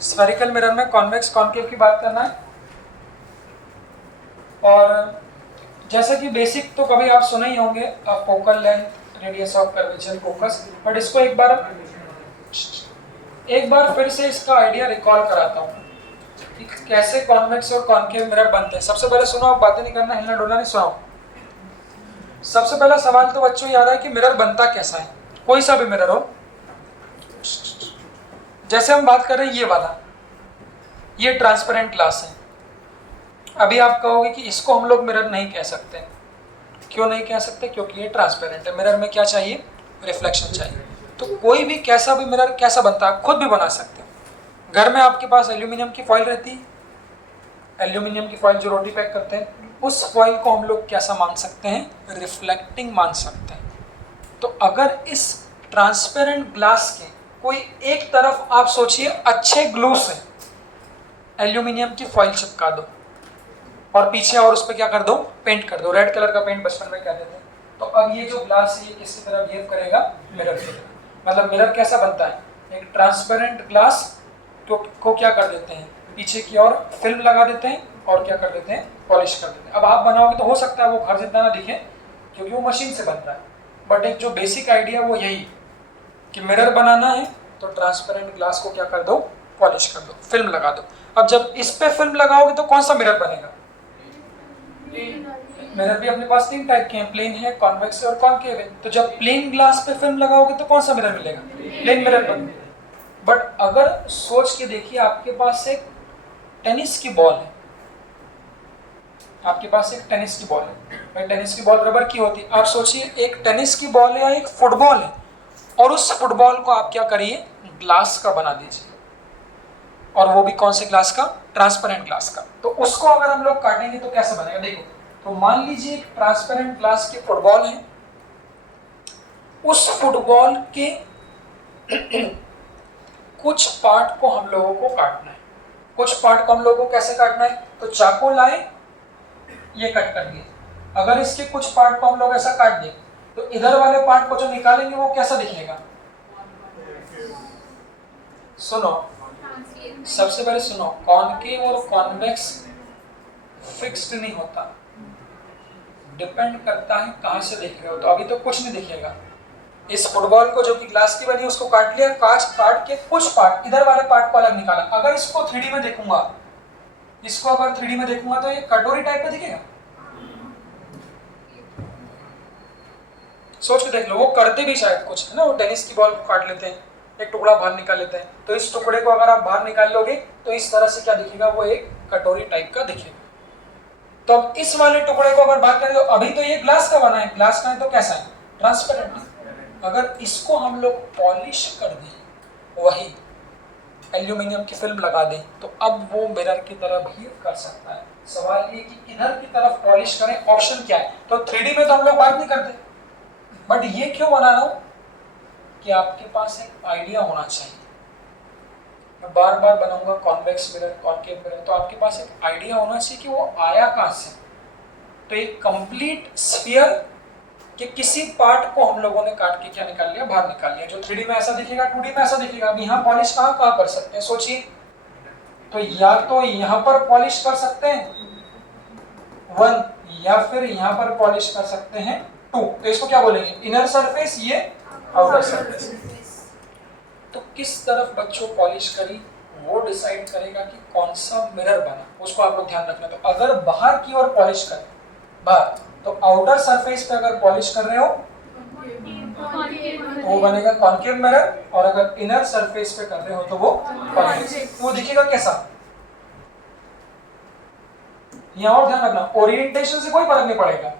Spherical mirror में convex concave की बात करना है। और जैसा कि बेसिक तो कभी आप सुने ही होंगे, focal length, radius of curvature, focus, but इसको एक बार फिर से इसका आइडिया रिकॉल कराता हूँ कि कैसे कॉन्वेक्स और कॉन्केव मिरर बनते हैं। सबसे पहले सुनो, आप बातें नहीं करना, हिलना डोलना नहीं, सुनाओ। सबसे पहला सवाल तो बच्चों ये आ रहा है कि मिरर बनता कैसा है, कोई सा भी मिरर हो। जैसे हम बात कर रहे हैं ये वाला, ये ट्रांसपेरेंट ग्लास है। अभी आप कहोगे कि इसको हम लोग मिरर नहीं कह सकते। क्यों नहीं कह सकते? क्योंकि ये ट्रांसपेरेंट है। मिरर में क्या चाहिए? रिफ्लेक्शन चाहिए। तो कोई भी कैसा भी मिरर कैसा बनता है, खुद भी बना सकते हैं। घर में आपके पास एल्यूमिनियम की फॉइल रहती है, एल्यूमिनियम की फॉइल जो रोटी पैक करते हैं, उस फॉइल को हम लोग कैसा मान सकते हैं? रिफ्लेक्टिंग मान सकते हैं। तो अगर इस ट्रांसपेरेंट ग्लास के कोई एक तरफ आप सोचिए अच्छे ग्लू से एल्यूमिनियम की फॉइल चिपका दो और पीछे और उस पर क्या कर दो? पेंट कर दो। रेड कलर का पेंट बचपन में कहते थे। तो अब ये जो ग्लास है ये किसकी तरह बिहेव करेगा? मिरर की तरह। मतलब मिरर कैसा बनता है? एक ट्रांसपेरेंट ग्लास को क्या कर देते हैं? पीछे की ओर फिल्म लगा देते हैं और क्या कर देते हैं? पॉलिश कर देते हैं। अब आप बनाओगे तो हो सकता है वो घर जितना ना दिखे क्योंकि वो मशीन से बनता है, बट एक जो बेसिक आइडिया वो यही कि मिरर बनाना है तो ट्रांसपेरेंट ग्लास को क्या कर दो? पॉलिश कर दो, फिल्म लगा दो। अब जब इस पे फिल्म लगाओगे तो कौन सा मिरर बनेगा? मिरर भी अपने पास तीन टाइप के हैं, प्लेन है, कॉन्वेक्स है और कॉन्केव है। तो जब प्लेन ग्लास पे फिल्म लगाओगे तो कौन सा मिरर मिलेगा? प्लेन मिरर बनेगा। बट अगर सोच के देखिए, आपके पास एक टेनिस की बॉल है, आपके पास एक टेनिस की बॉल है। भाई टेनिस की बॉल रबर की होती है। आप सोचिए एक टेनिस की बॉल है या एक फुटबॉल है, और उस फुटबॉल को आप क्या करिए? ग्लास का बना दीजिए, और वो भी कौन से ग्लास का? ट्रांसपेरेंट ग्लास का। तो उसको अगर हम लोग काटेंगे तो कैसे बनेगा? देखो, तो मान लीजिए एक ट्रांसपेरेंट ग्लास की फुटबॉल है, उस फुटबॉल के कुछ पार्ट को हम लोगों को काटना है। कुछ पार्ट को हम लोगों को कैसे काटना है? तो चाकू लाए, ये कट कर दिए। अगर इसके कुछ पार्ट को हम लोग ऐसा काट दें तो इधर वाले पार्ट को जो निकालेंगे वो कैसा दिखेगा? सुनो, सबसे पहले सुनो, कॉनकेव और कॉन्वेक्स फिक्स्ड नहीं होता, डिपेंड करता है कहां से देख रहे हो। तो अभी तो कुछ नहीं दिखेगा। इस फुटबॉल को जो कि ग्लास की बनी उसको काट लिया, काट के कुछ पार्ट, इधर वाले पार्ट को अलग निकाला। अगर इसको 3D में देखूंगा, इसको अगर 3D में देखूंगा तो ये कटोरी टाइप में दिखेगा। सोच के देख लो, वो करते भी शायद कुछ है ना, वो टेनिस की बॉल काट लेते हैं, एक टुकड़ा बाहर निकाल लेते हैं। तो इस टुकड़े को अगर आप बाहर निकाल लोगे तो इस तरह से क्या दिखेगा? वो एक कटोरी टाइप का दिखेगा। तो अब इस वाले टुकड़े को अगर बात करें तो अभी तो ये ग्लास का बना है, ग्लास का है तो कैसा है? ट्रांसपेरेंट है। अगर इसको हम लोग पॉलिश कर दें, वही एल्यूमिनियम की फिल्म लगा दें, तो अब वो मिरर की तरह बिहेव कर सकता है। सवाल ये कि इधर की तरफ पॉलिश करें, ऑप्शन क्या है? तो 3D में तो हम लोग बात नहीं करते, बट ये क्यों बना रहा हूं कि आपके पास एक आइडिया होना चाहिए। मैं बार बार बनाऊंगा कॉन्वेक्स मिरर, कॉनकेव मिरर, तो आपके पास एक आइडिया होना चाहिए कि वो आया कहां से। तो एक कंप्लीट स्फीयर के किसी पार्ट को हम लोगों ने काट के क्या निकाल लिया? बाहर निकाल लिया। जो 3D में ऐसा दिखेगा, 2D में ऐसा दिखेगा। अब यहाँ पॉलिश कहाँ कर सकते हैं? सोचिए, तो या तो यहाँ पर पॉलिश कर सकते हैं 1, या फिर यहाँ पर पॉलिश कर सकते हैं 2। तो इसको क्या बोलेंगे? इनर सरफेस, ये आउटर सरफेस। तो किस तरफ बच्चों पॉलिश करी वो डिसाइड करेगा कि कौन सा मिरर बना, उसको आप लोग ध्यान रखना। तो अगर बाहर की ओर पॉलिश करें, बाहर, तो आउटर सरफेस पे अगर पॉलिश कर रहे हो तो वो बनेगा कॉनकेव मिरर, और अगर इनर सरफेस पे कर रहे हो तो वो कॉन्वेक्स। तो वो दिखेगा कैसा? यहाँ और ध्यान रखना, ओरिएंटेशन से कोई फर्क नहीं पड़ेगा।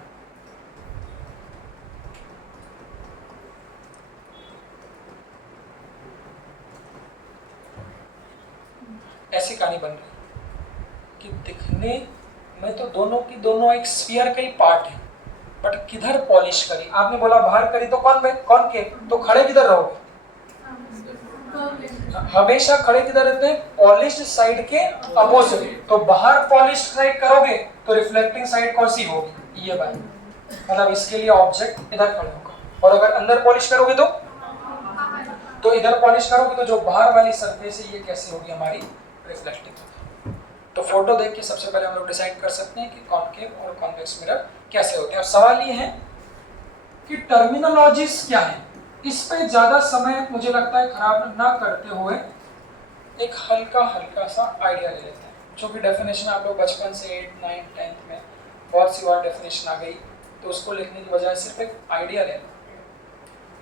ऐसी कहानी बन रही कि दिखने में तो दोनों की दोनों एक स्फीयर का ही पार्ट है, बट किधर पॉलिश करी? आपने बोला बाहर करी तो कॉनकेव, तो खड़े किधर रहोगे? हमेशा खड़े किधर रहते हैं? पॉलिश्ड साइड के अपोजिट। तो बाहर पॉलिश्ड साइड करोगे तो रिफ्लेक्टिंग साइड कौन सी होगी? ये वाली। मतलब इसके लिए ऑब्जेक्ट इधर खड़े होगा। और अगर अंदर पॉलिश करोगे तो इधर पॉलिश करोगे तो जो बाहर वाली सरफेस है ये कैसे होगी हमारी, रिफ्लेक्टिव होगी। तो फोटो देख के सबसे पहले हम लोग डिसाइड कर सकते हैं कि कॉनकेव और कॉन्वेक्स मिरर कैसे होते हैं। अब सवाल ये है कि टर्मिनोलॉजीज क्या है, इस पे ज्यादा समय मुझे लगता है खराब ना करते हुए एक हल्का सा आइडिया ले लेते हैं। जो कि डेफिनेशन आप लोग बचपन से 8, 9, 10th में बहुत सी बार डेफिनेशन आ गई, तो उसको लिखने की बजाय सिर्फ एक आइडिया ले लो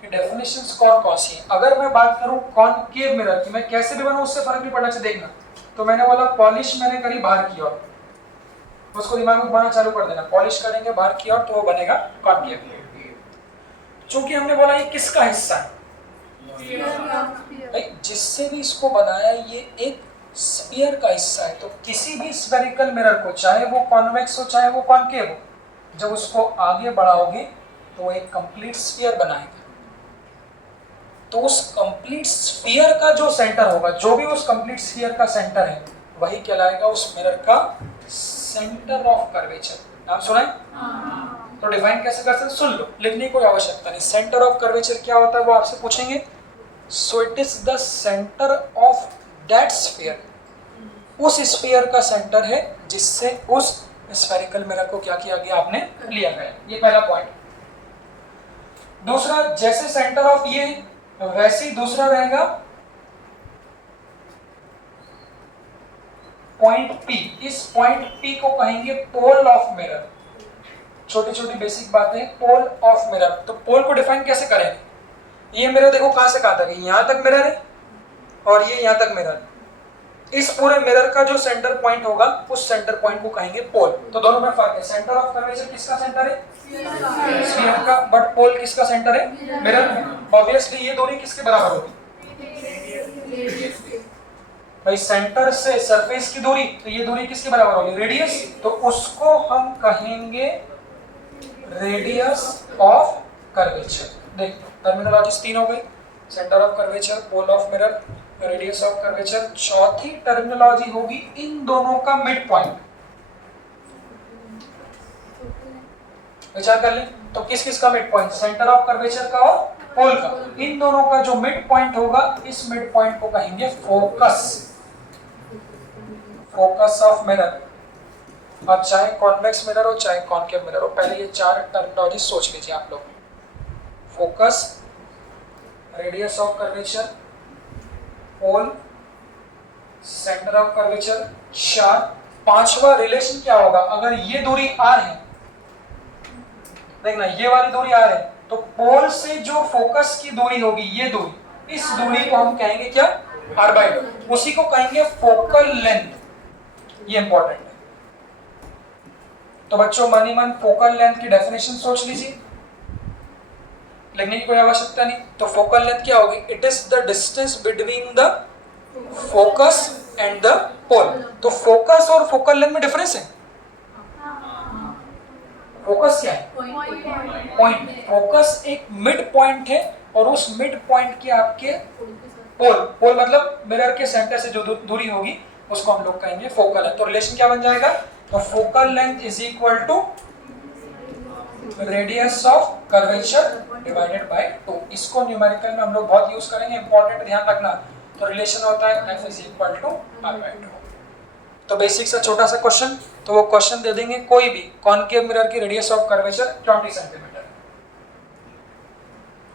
कि डेफिनेशंस कौन सी हैं। अगर मैं बात करूं कॉनकेव मिरर की, मैं कैसे भी बनाऊं उससे फर्क नहीं पड़ना चाहिए। देखना, तो मैंने बोला पॉलिश मैंने करी बाहर की ओर, उसको दिमाग में घुमाना चालू कर देना, पॉलिश करेंगे बाहर की ओर तो वो बनेगा कॉनकेव। चूंकि हमने बोला ये किसका हिस्सा है भाई, जिससे भी इसको बनाया ये एक स्फीयर का हिस्सा है। तो किसी भी स्फेरिकल मिरर को, चाहे वो कॉन्वेक्स हो चाहे वो कॉनकेव हो, जब उसको आगे बढ़ाओगे तो वो एक कंप्लीट स्फीयर बनाएगा। तो उस कंप्लीट स्फीयर का जो सेंटर होगा, जो भी उस कंप्लीट स्फीयर का सेंटर है, वही कहलाएगा उस मिरर का सेंटर ऑफ कर्वेचर। नाम सुना है? तो डिफाइन कैसे कर सकते, सुन लो, लिखने की कोई आवश्यकता नहीं। सेंटर ऑफ कर्वेचर क्या होता है वो आपसे पूछेंगे। सो it is the centre of that sphere, उस स्फीयर का सेंटर है जिससे उस स्फेरिकल मिरर को क्या किया गया, आपने लिया गया। ये पहला पॉइंट। दूसरा, जैसे सेंटर ऑफ ये वैसे ही दूसरा रहेगा पॉइंट P। इस पॉइंट P को कहेंगे पोल ऑफ मिरर। छोटी छोटी बेसिक बातें, पोल ऑफ मिरर। तो पोल को डिफाइन कैसे करेंगे, ये मिरर देखो कहां से कहां तक है, यहां तक मिरर है और ये यहां तक मिरर। इस पूरे मिरर का जो सेंटर पॉइंट होगा उस सेंटर पॉइंट को कहेंगे पोल। तो दोनों में फर्क है, सेंटर ऑफ कर्वेचर किसका सेंटर है, स्फीयर का, बट पोल किसका सेंटर है, मिरर में। ऑब्वियसली ये दूरी किसके बराबर होगी भाई, सेंटर से सरफेस की दूरी, तो ये दूरी किसके बराबर होगी, रेडियस। तो उसको हम कहेंगे रेडियस ऑफ कर्वेचर। देखो टर्मिनोलॉजीज 3 हो गई, centre of curvature, pole of mirror, radius of curvature. चौथी टर्मिनोलॉजी होगी इन दोनों का मिड पॉइंट। विचार कर ले, तो किस किस का mid point, centre of curvature का और पोल का। इन दोनों का जो मिड पॉइंट होगा, इस मिड पॉइंट को कहेंगे फोकस, फोकस ऑफ मिरर। अब चाहे कॉन्वेक्स मिरर हो चाहे कॉनकेव मिरर हो, पहले ये 4 टर्मिनोलॉजी सोच लीजिए आप लोग। Focus, radius of curvature, pole, centre of curvature, 4। पांचवा रिलेशन क्या होगा, अगर ये दूरी r है, देखना ये वाली दूरी r है, तो पोल से जो फोकस की दूरी होगी, ये दूरी, इस दूरी को हम कहेंगे क्या, r/2। उसी को कहेंगे फोकल लेंथ। ये इंपॉर्टेंट है। तो बच्चों मन ही मन फोकल लेंथ की डेफिनेशन सोच लीजिए, लिखने की कोई आवश्यकता नहीं। तो फोकल लेंथ क्या होगी, it is the distance between the focus and the pole. तो फोकस और फोकल लेंथ में डिफरेंस है। फोकस क्या है, पॉइंट। फोकस एक मिड पॉइंट है और उस मिड पॉइंट के आपके पोल, पोल मतलब मिरर के सेंटर से जो दूरी होगी उसको हम लोग कहेंगे फोकल है। तो रिलेशन क्या बन जाएगा, तो focal length is equal to radius of curvature divided by 2। इसको न्यूमेरिकल में हम लोग बहुत यूज करेंगे, इंपॉर्टेंट ध्यान रखना। तो रिलेशन होता है F is equal to r/2। तो बेसिक सा छोटा सा क्वेश्चन, तो वो क्वेश्चन दे देंगे कोई भी, कॉनकेव मिरर की रेडियस ऑफ कर्वेचर 20 सेंटीमीटर,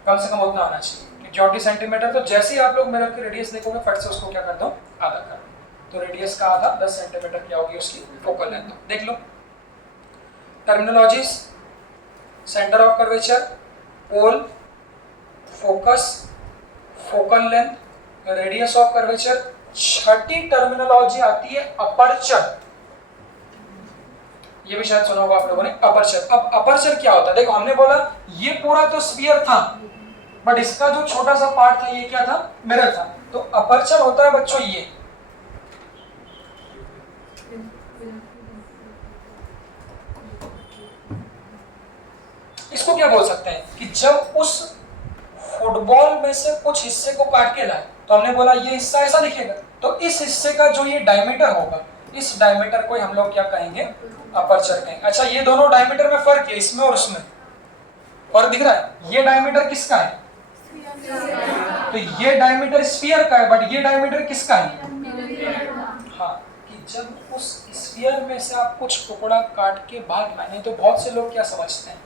कम से कम उतना आना चाहिए कि 20 सेंटीमीटर। तो जैसे ही आप लोग मिरर की रेडियस देखोगे फट से उसको क्या कर दो, आधा कर दो। तो रेडियस का आधा 10 सेंटीमीटर क्या होगी उसकी फोकल लेंथ। देख लो terminologies, centre of curvature, pole, focus, focal length, radius of curvature. छठी टर्मिनोलॉजी आती है अपर्चर। ये भी शायद सुना होगा आप लोगों ने, अपर्चर। अब अपर्चर क्या होता है, देखो हमने बोला ये पूरा तो स्फीयर था, बट इसका जो छोटा सा पार्ट था ये क्या था, मिरर था। तो अपर्चर होता है बच्चों ये, इसको क्या बोल सकते हैं कि जब उस फुटबॉल में से कुछ हिस्से को काट के लाए, तो हमने बोला ये हिस्सा ऐसा दिखेगा, तो इस हिस्से का जो ये डायमीटर होगा, इस डायमीटर को हम लोग क्या कहेंगे, अपर्चर कहेंगे। अच्छा ये दोनों डायमीटर में फर्क है, इसमें और उसमें फर्क दिख रहा है। ये डायमीटर किसका है, तो ये डायमीटर स्फीयर का है, बट ये डायमीटर किसका है? हाँ, कि जब उस स्फीयर में से आप कुछ टुकड़ा काट के बाहर लाने, तो बहुत से लोग क्या समझते हैं,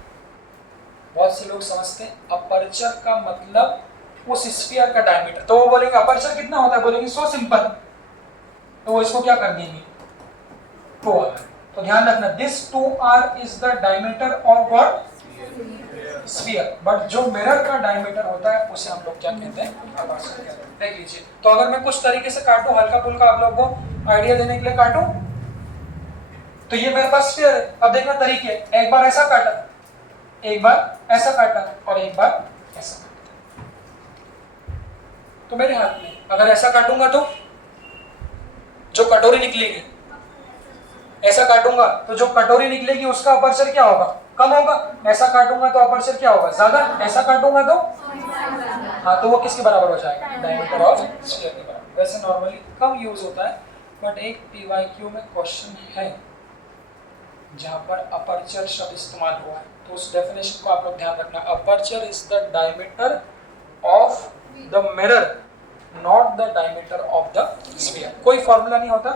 बहुत से लोग समझते हैं अपर्चर का मतलब उस स्फीयर का डायमीटर। तो वो बोलेंगे अपर्चर कितना होता है, बोलेंगे सो सिंपल, तो वो इसको क्या कर देंगे 2r। तो ध्यान रखना this 2r is the diameter of what sphere, but जो मिरर का डायमीटर होता है उसे हम लोग क्या कहते हैं, अपर्चर कहते हैं। देख लीजिए, तो अगर मैं कुछ तरीके से काटूं, हल्का फुल्का आप लोग को आइडिया देने के लिए काटूं, तो ये मेरे पास स्फीयर है। अब देखना तरीके, एक बार ऐसा काटा, एक बार ऐसा काटा और एक बार ऐसा काटा। तो मेरे हाथ में अगर ऐसा काटूंगा तो जो कटोरी निकलेगी, ऐसा काटूंगा तो जो कटोरी निकलेगी उसका अपर्चर क्या होगा, कम होगा। ऐसा काटूंगा तो अपर्चर क्या होगा, ज्यादा। ऐसा काटूंगा तो हाँ, तो वो किसके बराबर हो जाएगा, डायमीटर ऑफ स्फीयर के बराबर। वैसे नॉर्मली कम यूज होता है, बट एक पीवाईक्यू में क्वेश्चन है जहां पर अपर्चर शब्द इस्तेमाल हुआ है, तो उस डेफिनेशन को आप लोग ध्यान रखना। Aperture is the diameter of the mirror, not the diameter of the sphere. कोई फॉर्मूला नहीं होता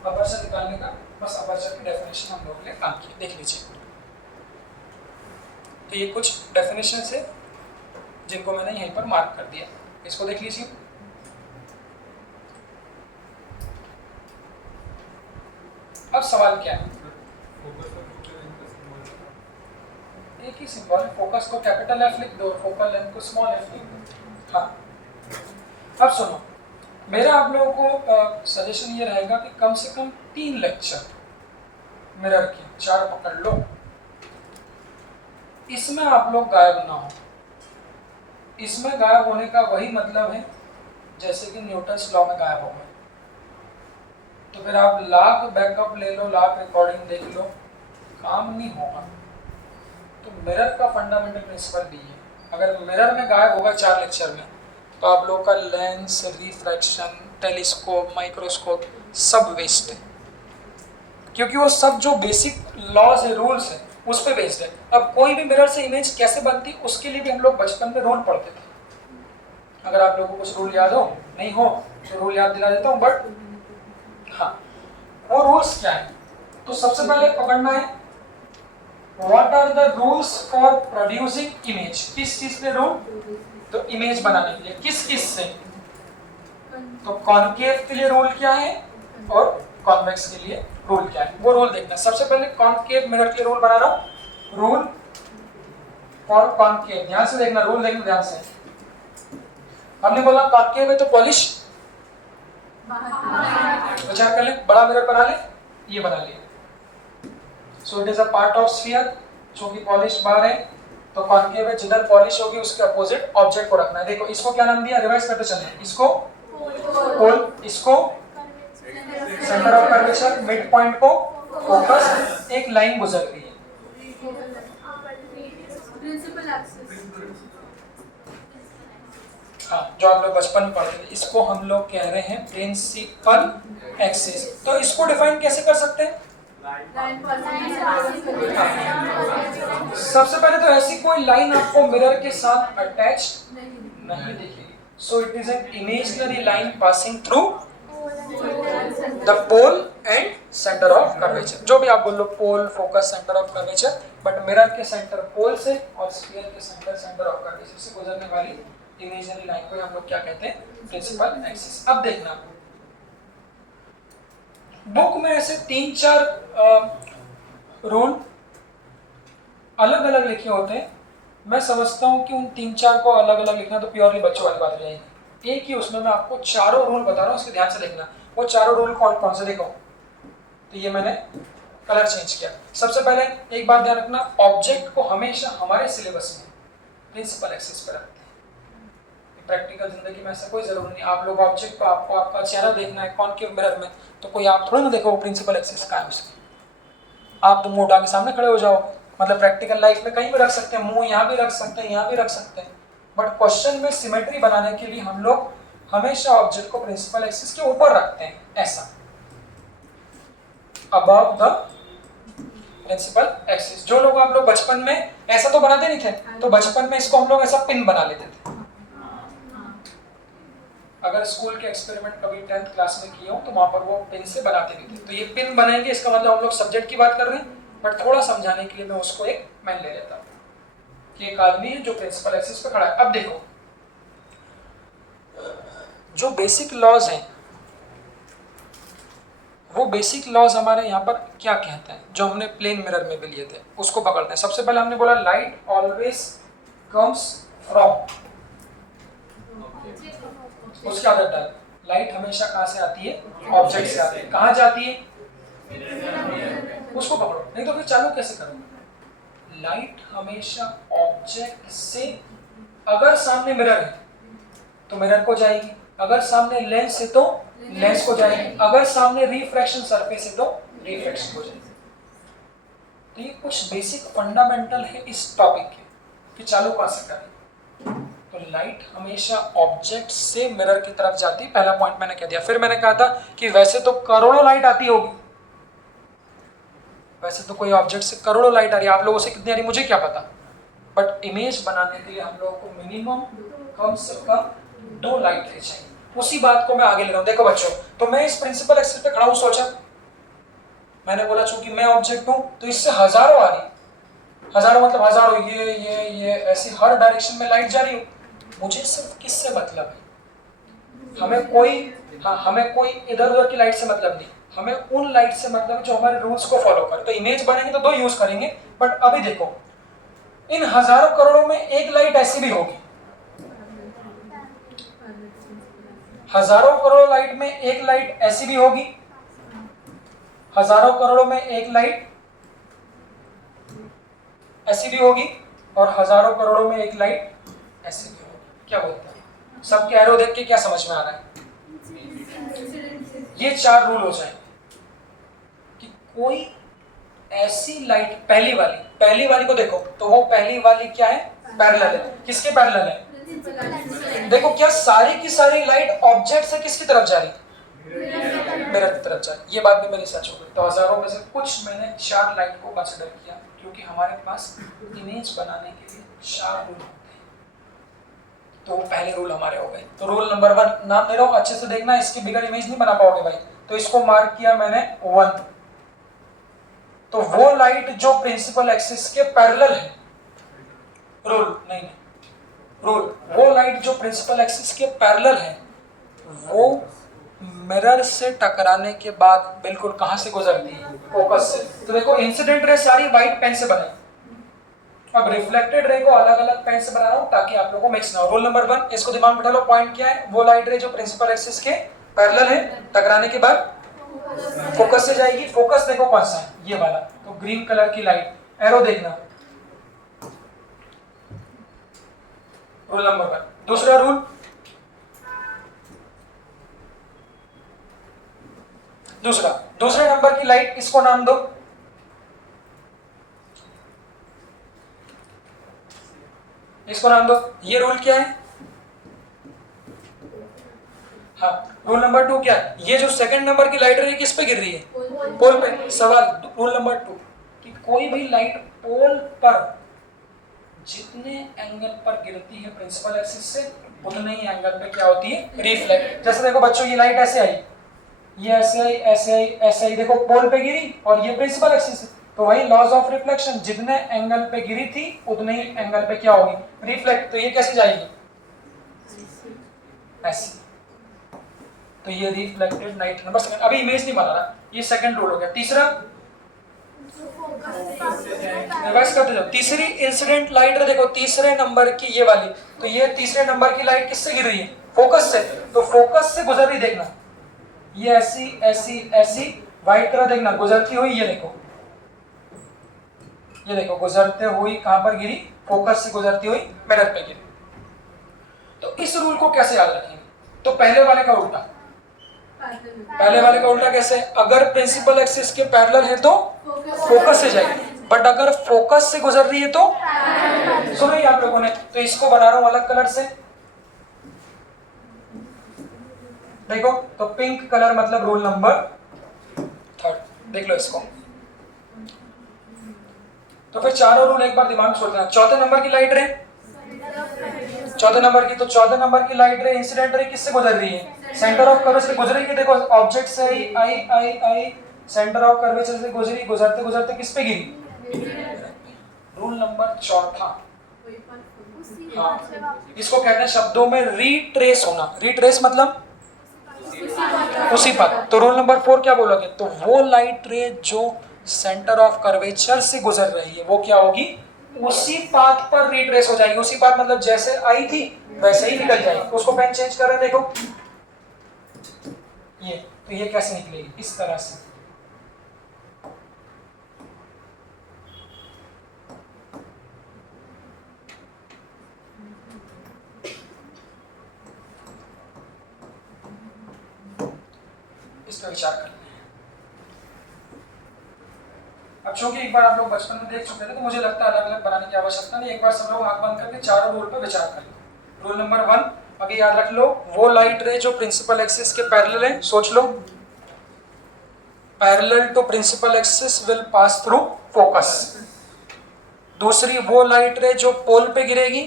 अपर्चर निकालने का, बस अपर्चर की डेफिनेशन हम लोग ने काम की। देख लीजिए, तो ये कुछ डेफिनेशन है जिनको मैंने यहीं पर मार्क कर दिया, इसको देख लीजिए। अब सवाल क्या है, एक ही सिंबल, फोकस को कैपिटल एफ लिख दो, फोकल लेंथ को स्मॉल एफ लिख दो। हाँ, अब सुनो, मेरा आप लोगों को सजेशन ये रहेगा कि कम से कम 3 लेक्चर मिरर के, 4 पकड़ लो, इसमें आप लोग गायब ना हो। इसमें गायब होने का वही मतलब है जैसे कि न्यूटन्स लॉ में गायब हो गए। तो फिर आप लाख बैकअप ले लो, लाख रिकॉर्डिंग देख लो, काम नहीं होगा। तो मिरर का फंडामेंटल प्रिंसिपल भी है, अगर मिरर में गायब होगा 4 लेक्चर में, तो आप लोगों का लेंस, रिफ्रैक्शन, टेलीस्कोप, माइक्रोस्कोप सब वेस्ट है, क्योंकि वो सब जो बेसिक लॉज है, रूल्स है, उस पे बेस्ड है। अब कोई भी मिरर से इमेज कैसे बनती, उसके लिए भी हम लोग बचपन में रूल पढ़ते थे। अगर आप लोगों को कुछ रूल याद हो, नहीं हो तो रूल याद दिला देता हूँ, बट हाँ, वो रूल्स क्या है, तो सबसे पहले पकड़ना है what are the rules for producing image. किस चीज के रूल, तो इमेज बनाने के लिए, किस से, तो कॉनकेव के लिए रूल क्या है और कॉन्वेक्स के लिए रूल क्या है, वो रूल देखना। सबसे पहले कॉनकेव मिरर के रूल बना रहा हूं, रूल फॉर कॉनकेव, ध्यान से देखना, रूल देखना ध्यान से। हमने बोला कॉनकेव है तो पॉलिश, विचार कर ले, बड़ा मिरर बना ले, ये बना लिया, सो it is a part of sphere, जो कि पॉलिश बाहर है, तो कॉनकेव है, जिधर पॉलिश होगी उसके अपोजिट ऑब्जेक्ट को रखना है। देखो इसको क्या नाम दिया, रिवाइज करते चलें, इसको पोल, इसको centre of curvature, mid point को फोकस, एक लाइन गुजर रही है, हाँ, जो आप लोग बचपन में पढ़ते थे, इसको हम लोग कह रहे हैं प्रिंसिपल एक्सिस। तो इसको डिफाइन कैसे कर सकते हैं, सबसे पहले तो ऐसी कोई लाइन आपको मिरर के साथ अटैच नहीं दिखेगी, so it is an imaginary line passing through the pole and centre of curvature. जो भी आप बोल लो, pole, focus, centre of curvature, but mirror के सेंटर पोल से और स्फीयर के सेंटर ऑफ कर्वेचर से गुजरने वाली इमेजिनरी लाइन को हम लोग क्या कहते हैं, प्रिंसिपल एक्सिस। अब देखना, बुक में ऐसे 3-4 रूल अलग अलग लिखे होते हैं। मैं समझता हूँ कि उन 3-4 को अलग अलग लिखना तो प्योरली बच्चों वाली बात हो जाएगी। एक ही उसमें मैं आपको चारों रूल बता रहा हूँ, इसके ध्यान से देखना। वो चारों रूल कौन कौन से, देखो, तो ये मैंने कलर चेंज किया। सबसे पहले एक बात ध्यान रखना, ऑब्जेक्ट को हमेशा हमारे सिलेबस में प्रिंसिपल एक्सिस पर रखते हैं। प्रैक्टिकल जिंदगी में ऐसा कोई जरूरी नहीं, आप लोग ऑब्जेक्ट को, आपको आपका चेहरा देखना है कॉनकेव मिरर में, तो कोई आप थोड़ा ना देखो वो प्रिंसिपल एक्सिस का है उसकी, आप तो मुंह उठा के सामने खड़े हो जाओ। मतलब प्रैक्टिकल लाइफ में कहीं भी रख सकते हैं, मुंह यहाँ भी रख सकते हैं, यहाँ भी रख सकते हैं, बट क्वेश्चन में सिमेट्री बनाने के लिए हम लोग हमेशा ऑब्जेक्ट को प्रिंसिपल एक्सिस के ऊपर रखते हैं, ऐसा अबव द प्रिंसिपल एक्सिस। जो लोग आप लोग बचपन में ऐसा तो बनाते नहीं थे, तो बचपन में इसको हम लोग ऐसा पिन बना लेते थे, अगर स्कूल के एक्सपेरिमेंट कभी 10th क्लास में किए हो तो वहाँ पर वो पिन से बनाते भी थे। तो ये पिन बनाएंगे, इसका मतलब हम लोग सब्जेक्ट की बात कर रहे हैं, बट थोड़ा समझाने के लिए मैं उसको एक मैन ले लेता हूँ कि एक आदमी है जो प्रिंसिपल एक्सिस पे खड़ा है। अब देखो जो बेसिक लॉज हैं, वो बेसिक लॉज हमारे यहाँ पर क्या कहते हैं, जो हमने प्लेन मिरर में भी लिए थे उसको पकड़ते हैं। सबसे पहले हमने बोला लाइट ऑलवेज कम्स फ्रॉम, उसकी आदत डाल, लाइट हमेशा कहाँ से आती है, ऑब्जेक्ट से आती है। कहाँ जाती है, उसको पकड़ो, नहीं तो फिर चालू कैसे करोगे। लाइट हमेशा ऑब्जेक्ट से, अगर सामने मिरर है तो मिरर को जाएगी, अगर सामने लेंस है तो लेंस को जाएगी, अगर सामने रिफ्रैक्शन सरफेस है तो रिफ्रैक्शन को जाएगी। तो ये कुछ बेसिक फंडामेंटल है इस टॉपिक के कि चालू कहाँ से करें। तो लाइट हमेशा ऑब्जेक्ट से मिरर की तरफ जाती है, पहला पॉइंट मैंने कह दिया। फिर मैंने कहा था कि वैसे तो करोड़ों लाइट आती होगी, वैसे तो कोई ऑब्जेक्ट से करोड़ों लाइट आ रही है, आप लोगों से कितनी आ रही मुझे क्या पता, बट इमेज बनाने के लिए हम लोगों को मिनिमम कम से कम 2 लाइट रे चाहिए। उसी बात को मैं आगे ले रहा हूँ। देखो बच्चों, तो मैं इस प्रिंसिपल एक्सिस पे खड़ा हूँ, सोचा मैंने बोला चूंकि मैं ऑब्जेक्ट हूँ तो इससे हजारों आ रही, हजारों मतलब हजारों, ये ऐसी हर डायरेक्शन में लाइट जा रही हो। मुझे सिर्फ किससे मतलब है, हमें कोई इधर उधर की लाइट से मतलब नहीं, हमें उन लाइट से मतलब है जो हमारे रूल्स को फॉलो करे। तो इमेज बनेंगे तो 2 यूज करेंगे, बट अभी देखो इन हजारों करोड़ों में एक लाइट ऐसी भी होगी, हजारों करोड़ लाइट में एक लाइट ऐसी भी होगी, हजारों करोड़ों में एक लाइट ऐसी भी होगी, और हजारों करोड़ों में एक लाइट ऐसी भी होगी। क्या बोलते हैं, सबके एरो देख के क्या समझ में आ रहा है, ये 4 रूल हो जाए कि कोई ऐसी लाइट, पहली वाली को देखो तो वो पहली वाली क्या है, पैरेलल है। किसके पैरेलल है, देखो क्या सारी की सारी लाइट ऑब्जेक्ट से किसकी तरफ जा रही, मिरर की तरफ जा रही। ये बात भी मेरी सच हो गई। तो हजारों में से कुछ मैंने 4 लाइट को कंसिडर किया, क्योंकि हमारे पास इमेज बनाने के लिए 4 रूल होते हैं। तो पहले रूल हमारे हो गए। तो रूल नंबर 1 नाम ले रहा हूं, अच्छे से देखना, इसकी बिगर इमेज नहीं बना पाओगे भाई। तो इसको मार्क किया मैंने 1। तो वो लाइट जो प्रिंसिपल एक्सिस के पैरेलल है, रूल वो लाइट जो प्रिंसिपल एक्सिस के पैरेलल है वो मिरर से टकराने के बाद बिल्कुल कहां से गुजरती है, फोकस से। तो देखो इंसिडेंट रे सारी व्हाइट पेन से बने, अब रिफ्लेक्टेड रे को अलग अलग पेन से बना रहा हूं ताकि आप लोगों को मिक्स ना हो। रूल नंबर 1 इसको दिमाग में बिठा लो, पॉइंट क्या है, वो लाइट रे जो प्रिंसिपल एक्सिस के पैरेलल है, टकराने के बाद फोकस से जाएगी। फोकस देखो कौन सा है, ये वाला, तो ग्रीन कलर की लाइट, एरो देखना। Rule number 1। दूसरा रूल, दूसरे नंबर की लाइट, इसको नाम दो, इसको नाम दो। ये रूल क्या है, हाँ रूल नंबर 2 क्या है, ये जो सेकंड नंबर की लाइट है किस पे गिर रही है, पोल पे। सवाल रूल नंबर 2 कि कोई भी लाइट पोल पर जितने एंगल पर गिरती है प्रिंसिपल एक्सिस से, उतने ही एंगल पे क्या होती है, रिफ्लेक्ट। जैसे देखो बच्चों, ये लाइट ऐसे आई, ये ऐसे आई, ऐसे आई, ऐसे आई, देखो पोल पे गिरी और ये प्रिंसिपल एक्सिस है। तो वही लॉज ऑफ रिफ्लेक्शन, जितने एंगल पे गिरी थी उतने ही एंगल पे क्या होगी, रिफ्लेक्ट। तो ये कैसे जाएगी, ऐसे। तो ये रिफ्लेक्टेड लाइट नंबर सेकंड। अभी इमेज नहीं बना रहा, ये सेकंड रूल हो गया। तीसरा, रिवर्स करते जाओ। तीसरी इंसिडेंट लाइट है, देखो तीसरे नंबर की ये वाली, तो ये तीसरे नंबर की लाइट किससे गिर रही है, फोकस से। तो फोकस से गुजर रही, देखना ये ऐसी ऐसी ऐसी व्हाइट कलर देखना गुजरती हुई, ये देखो गुजरते हुई कहां पर गिरी, फोकस से गुजरती हुई मिरर पे गिरी। तो इस रूल को कैसे याद रखेंगे, तो पहले वाले का उल्टा कैसे, अगर प्रिंसिपल एक्सिस के पैरेलल है तो फोकस से जाएगी, बट अगर फोकस से गुजर रही है तो, सुनो ही आप लोगों ने, तो इसको बना रहा हूं अलग कलर से। देखो तो पिंक कलर मतलब रूल नंबर 3, देख लो इसको। तो फिर चारों रूल एक बार दिमाग में सोच लेना। चौथे नंबर की लाइट रे, चौथे नंबर की, तो चौथे नंबर की लाइट रे इंसिडेंट रे किससे गुजर रही है? सेंटर ऑफ कर्वेचर से गुजरेगी। देखो ऑब्जेक्ट से ही आई आई आई सेंटर ऑफ कर्वेचर से गुजरी, गुजरते गुजरते किस पे गिरी? रूल नंबर चौथा, हाँ, इसको कहते हैं शब्दों में रीट्रेस होना। रीट्रेस मतलब उसी पथ। तो रूल नंबर 4 क्या बोलोगे? तो वो लाइट रे जो सेंटर ऑफ कर्वेचर से गुजर रही है वो क्या होगी? उसी पाथ पर रीट्रेस हो जाएगी। उसी पाथ मतलब जैसे आई थी वैसे ही निकल जाएगी। उसको पेन चेंज कर रहे हैं, देखो ये, तो ये कैसे निकलेगी? इस तरह से। इस पर विचार करना है। अब चूंकि एक बार आप लोग बचपन में देख चुके थे तो मुझे लगता है अलग अलग बनाने की आवश्यकता नहीं। एक बार सब लोग आंख बंद करके चारों रूल पर विचार कर लो। रूल नंबर 1 अभी याद रख लो, वो लाइट रे जो प्रिंसिपल एक्सिस के पैरेलल है, सोच लो, parallel to principal axis will pass through focus. दूसरी, वो लाइट रे जो पोल पे गिरेगी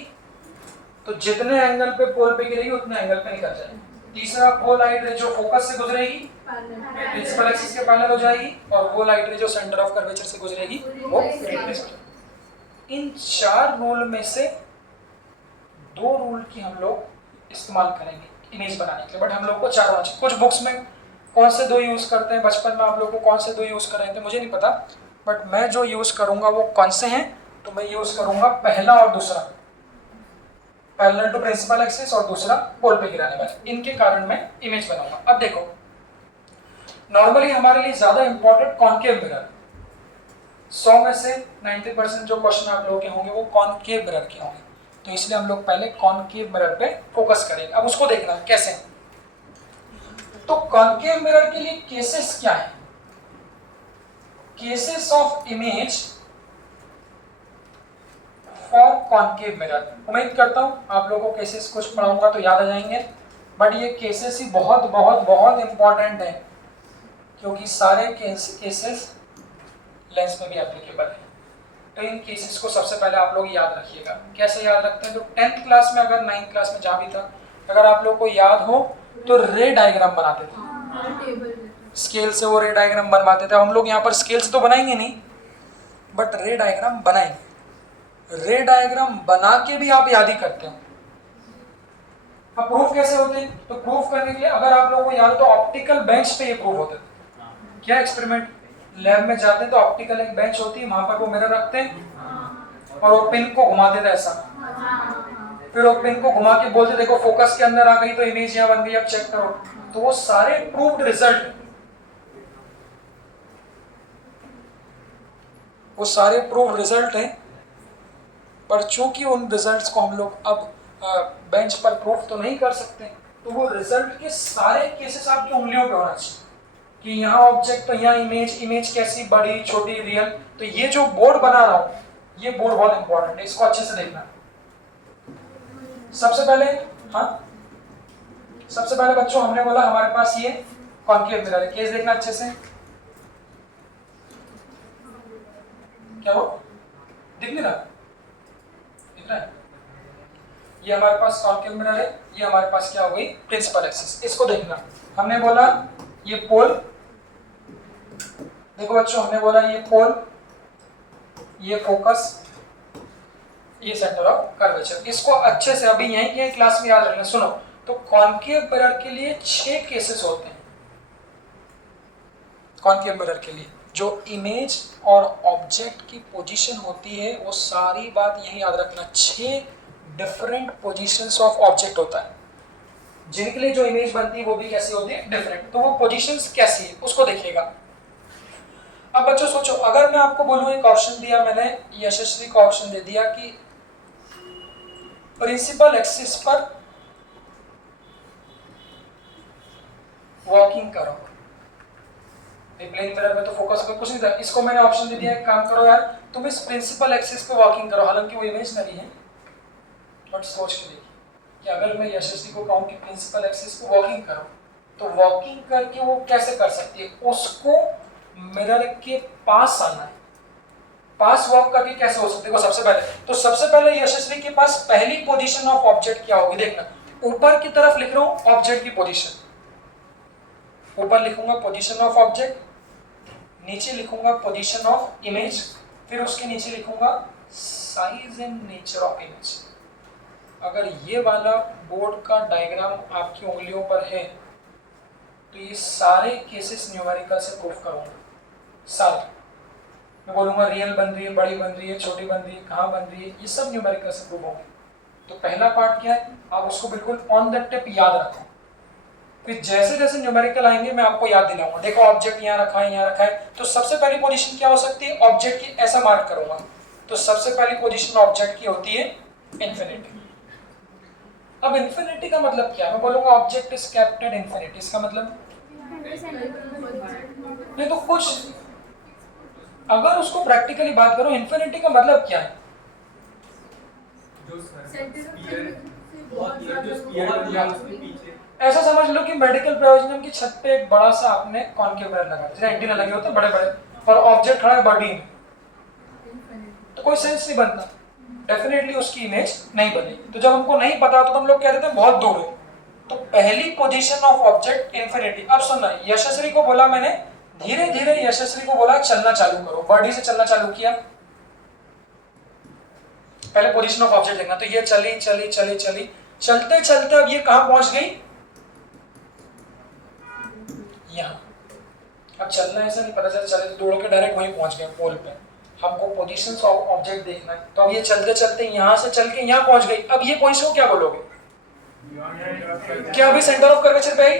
तो जितने एंगल पे पोल पे गिरेगी उतने एंगल पे निकल जाएगी। तीसरा, वो लाइट रे जो फोकस से गुजरेगी प्रिंसिपल एक्सिस के पैरेलल हो जाएगी, और वो लाइट रे जो सेंटर ऑफ कर्वेचर से गुजरेगी वो रीट्रेस हो जाएगी। इन 4 रूल में से 2 रूल की हम लोग इस्तेमाल करेंगे इमेज बनाने के लिए, बट हम लोग को 4 होना चाहिए। कुछ बुक्स में कौन से 2 यूज करते हैं, बचपन में आप लोग को कौन से 2 यूज कर रहे थे मुझे नहीं पता, बट मैं जो यूज करूंगा वो कौन से हैं, तो मैं यूज करूंगा पहला और दूसरा, पैरेलल टू प्रिंसिपल एक्सिस, और दूसरा पोल पे गिराने वाला। इनके कारण मैं इमेज बनाऊंगा। अब देखो, नॉर्मली हमारे लिए ज्यादा इंपॉर्टेंट कॉनकेव मिरर, 100 में से 90% जो क्वेश्चन आप लोगों के होंगे वो कॉनकेव मिरर के होंगे, तो इसलिए हम लोग पहले कॉनकेव मिरर पे फोकस करेंगे। अब उसको देखना कैसे। तो कॉनकेव मिरर के लिए केसेस क्या है? Cases of image for concave mirror. उम्मीद करता हूं आप लोगों को केसेस कुछ पढ़ाऊंगा तो याद आ जाएंगे, बट ये केसेस ही बहुत बहुत बहुत इंपॉर्टेंट है, क्योंकि सारे केसेस लेंस में भी एप्लीकेबल है। तो इन केसेस को सबसे पहले आप लोग याद रखिएगा। कैसे याद रखते हैं? तो 10th क्लास में, अगर 9th क्लास में जहाँ भी था, अगर आप लोग को याद हो तो रे डायग्राम बनाते थे, स्केल से वो रे डायग्राम बनवाते थे। हम लोग यहाँ पर स्केल से तो बनाएंगे नहीं, बट रे डायग्राम बनाएंगे। रे डायग्राम बना के भी आप याद ही करते हो। अब प्रूफ कैसे होते हैं? तो प्रूफ करने के लिए अगर आप लोगों को याद हो तो ऑप्टिकल बेंच पे ये प्रूफ होते थे। क्या एक्सपेरिमेंट, लैब में जाते हैं तो ऑप्टिकल एक बेंच होती है, वहां पर वो मिरर रखते हैं और वो पिन को घुमाते थे ऐसा, फिर वो पिन को घुमा के बोलते देखो फोकस के अंदर आ गई तो इमेज यहाँ बन गई, अब चेक करो। तो वो सारे प्रूव्ड रिजल्ट, वो सारे प्रूव्ड रिजल्ट हैं, पर चूंकि उन रिजल्ट्स को हम लोग अब बेंच पर प्रूफ तो नहीं कर सकते, तो वो रिजल्ट के सारे केसेस आपकी उंगलियों पे होना चाहिए कि यहाँ ऑब्जेक्ट तो यहाँ इमेज, इमेज कैसी, बड़ी छोटी रियल। तो ये जो बोर्ड बना रहा हूँ, ये बोर्ड बहुत इंपॉर्टेंट है, इसको अच्छे से देखना। सबसे पहले, हाँ, सबसे पहले बच्चों हमने बोला हमारे पास ये कॉनकेव मिरर है। केस देखना अच्छे से, क्या वो दिख नहीं रहा? दिख रहा है? ये हमारे पास कॉनकेव मिरर है, ये हमारे पास क्या हो गई? Principal axis. इसको देखना, हमने बोला ये पोल, देखो बच्चों हमने बोला ये पोल, ये फोकस, ये सेंटर ऑफ कर्वेचर। इसको अच्छे से अभी यहीं के क्लास में याद रखना। सुनो, तो कॉनकेव मिरर के लिए 6 केसेस होते हैं। कॉनकेव मिरर के लिए जो इमेज और ऑब्जेक्ट की पोजीशन होती है, वो सारी बात यही याद रखना। 6 डिफरेंट पोजीशंस ऑफ ऑब्जेक्ट होता है, जिनके लिए जो इमेज बनती है वो भी कैसी होती है? डिफरेंट। तो वो पोजीशंस कैसी है उसको देखिएगा। अब बच्चों सोचो, अगर मैं आपको बोलूं, एक ऑप्शन दिया मैंने, यशस्वी को ऑप्शन दे दिया कि प्रिंसिपल एक्सिस पर वॉकिंग करो। प्लेन मिरर में तो फोकस पर कुछ नहीं था, इसको मैंने ऑप्शन दे दिया, एक काम करो यार, तुम इस प्रिंसिपल एक्सिस पे वॉकिंग करो। हालांकि वो इमेजिनरी है, बट सोच के देखिए कि अगर मैं यशस्वी को कहूं कि प्रिंसिपल एक्सिस पे वॉकिंग करो, तो वॉकिंग करके वो कैसे कर सकती है? उसको मिरर के पास आना है, पास वर्ब का भी कैसे हो सकता है? देखो सबसे पहले तो सबसे पहले यशस्वी के पास पहली पोजीशन ऑफ ऑब्जेक्ट क्या होगी? देखना, ऊपर की तरफ लिख रहा हूं ऑब्जेक्ट की पोजीशन, ऊपर लिखूंगा पोजीशन ऑफ ऑब्जेक्ट, नीचे लिखूंगा पोजीशन ऑफ इमेज, फिर उसके नीचे लिखूंगा size and nature of image. अगर ये वाला बोर्ड का डायग्राम आपकी उंगलियों पर है तो ये सारे केसेस न्यूमेरिकल से प्रूफ करूंगा, सारे। मैं बोलूंगा रियल बन रही है, बड़ी बन रही है, छोटी बन रही है, कहाँ बन रही है, ये सब न्यूमेरिकल से प्रूफ होंगे। तो पहला पार्ट क्या है, आप उसको बिल्कुल ऑन द टिप याद रखो, फिर जैसे जैसे न्यूमेरिकल आएंगे मैं आपको याद दिलाऊंगा। देखो ऑब्जेक्ट यहाँ रखा है, यहाँ रखा है, तो सबसे पहली पोजीशन क्या हो सकती है? ऑब्जेक्ट की ऐसा मार्क करूंगा, तो सबसे पहली पोजीशन ऑब्जेक्ट की होती है इन्फिनिटी। अब इन्फिनिटी का मतलब क्या है? मैं बोलूंगा object is kept at infinity, इसका मतलब नहीं तो कुछ, अगर उसको प्रैक्टिकली बात करो इन्फिनिटी का मतलब क्या है? ऐसा समझ लो कि मेडिकल प्रोविजन की छत पे एक बड़ा सा आपने कॉन्केव मिरर लगा, जैसे एंटीना लगे होते हैं बड़े बड़े, और ऑब्जेक्ट खड़ा है बॉडी में, तो कोई सेंस नहीं बनता, डेफिनेटली उसकी इमेज नहीं बनेगी। तो जब हमको नहीं पता तो हम लोग कह देते हैं बहुत दूर है। तो पहली पोजीशन ऑफ ऑब्जेक्ट इन्फिनिटी। अब सुनना, यशस्वी को बोला मैंने, धीरे धीरे यशस्वी को बोला चलना चालू करो, बॉडी से चलना चालू किया। पहले पोजीशन ऑफ ऑब्जेक्ट देखना, तो ये चली चली चली चली, चलते चलते अब ये कहां पहुंच गई? यहां। अब चलना ऐसा नहीं पता चला, चले दौड़ के डायरेक्ट वहीं पहुंच गए पोल पे। हमको पोजीशंस ऑफ ऑब्जेक्ट देखना है, तो अब ये चलते चलते यहां से चल के यहां पहुंच गई। अब ये पोजीशन को क्या बोलोगे? क्या अभी सेंटर ऑफ कर्वेचर पे आई?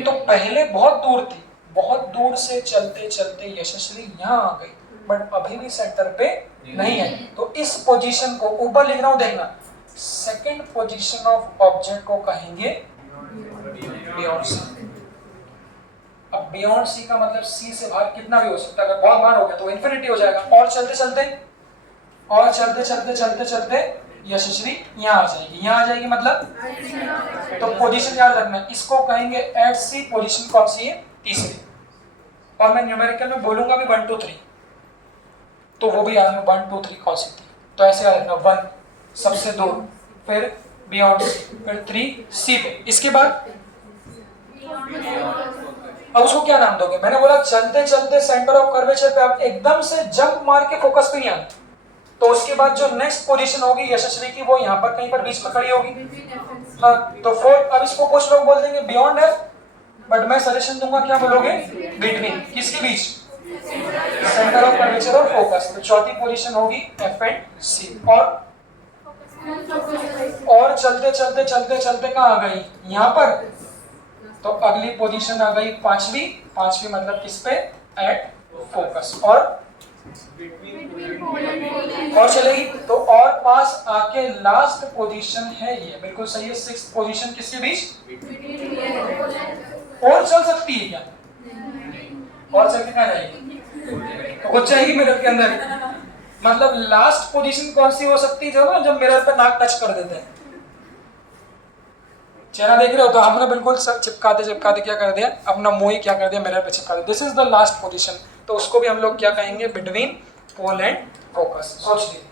तो पहले बहुत दूर थी, बहुत दूर से चलते चलते यशस्वी यहां आ गई, बट अभी भी सेंटर पे नहीं है। तो इस पोजीशन को ऊपर लिख रहा हूं, देखना, सेकंड पोजीशन ऑफ ऑब्जेक्ट को कहेंगे बियॉन्ड सी। अब बियॉन्ड सी का मतलब सी से बाहर कितना भी हो सकता है, अगर बहुत बाहर हो गया तो इन्फिनिटी हो जाएगा। और चलते चलते और चलते चलते चलते चलते यशस्वी यहाँ आ जाएगी, यहाँ आ जाएगी मतलब, तो पोजीशन याद रखना, इसको कहेंगे एट सी। पोजीशन कौन सी है? तीसरी। और मैं न्यूमेरिकल में बोलूंगा भी 1 2 3, तो वो भी याद में 1 2 3 कौन सी थी, तो ऐसे याद रखना, 1 सबसे दूर, फिर बियॉन्ड सी, फिर 3 सी पे। इसके बाद अब उसको क्या नाम दोगे? मैंने बोला चलते चलते सेंटर ऑफ कर्वेचर पे, आप एकदम से जंप मार के फोकस पे नहीं आना, तो उसके बाद जो नेक्स्ट पोजीशन होगी यशस्वी की, वो यहाँ पर कहीं पर बीच में खड़ी होगी। हाँ, तो फोर्थ, अब इसको कुछ लोग बोल देंगे बियॉन्ड एफ, बट मैं सजेशन दूंगा क्या बोलोगे? बिटवीन। किसके बीच? सेंटर ऑफ कर्वेचर और फोकस। तो चौथी पोजीशन होगी एफ एंड सी। और चलते चलते चलते चलते कहाँ आ गई? यहाँ पर। तो अगली पोजीशन आ गई पांचवी। पांचवी मतलब किस पे? At focus. और चलेगी तो और पास आके लास्ट पोजीशन है ये, बिल्कुल सही है, 6th पोजीशन किसके बीच? और चल सकती है क्या? और चल के कहाँ जाएगी? तो कुछ जाएगी मिरर के अंदर। मतलब लास्ट पोजीशन कौन सी हो सकती है? जब मिरर पे नाक टच कर देते हैं, चेहरा देख रहे हो, तो हमने बिल्कुल चिपकाते चिपकाते क्या कर दिया, अपना मुंह ही क्या कर दिया, मिरर पे चिपका दिया। This is the last position, तो उसको भी हम लोग क्या कहेंगे? Between pole and focus. सोच लीजिए,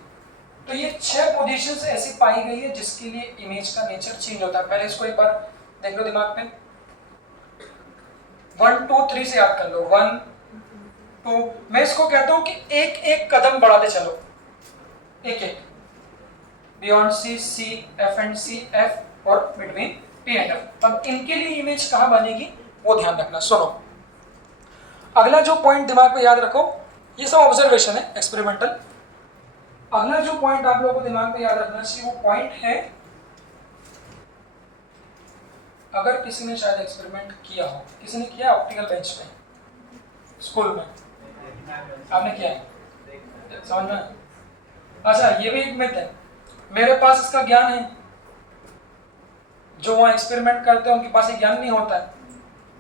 तो ये 6 पोजीशंस ऐसी पाई गई है जिसके लिए इमेज का नेचर चेंज होता है। पहले इसको एक बार देख लो दिमाग में, 1 2 3 से याद कर लो। 1 2, मैं इसको कहता हूं कि एक एक कदम बढ़ाते चलो, एक एक, beyond C, C, F and C, F और बिटवीन पी एंड एफ। अब इनके लिए इमेज कहां बनेगी वो ध्यान रखना। सुनो, अगला जो पॉइंट दिमाग में याद रखो, ये सब ऑब्जर्वेशन है, एक्सपेरिमेंटल। अगला जो पॉइंट आप लोगों को दिमाग में याद रखना चाहिए वो पॉइंट है, अगर किसी ने शायद एक्सपेरिमेंट किया हो, किसी ने किया ऑप्टिकल बेंच पे स्कूल में, आपने किया है, समझ में? अच्छा, ये भी एक मिथ है, मेरे पास इसका ज्ञान है। जो वहाँ एक्सपेरिमेंट करते हैं उनके पास ये ज्ञान नहीं होता है।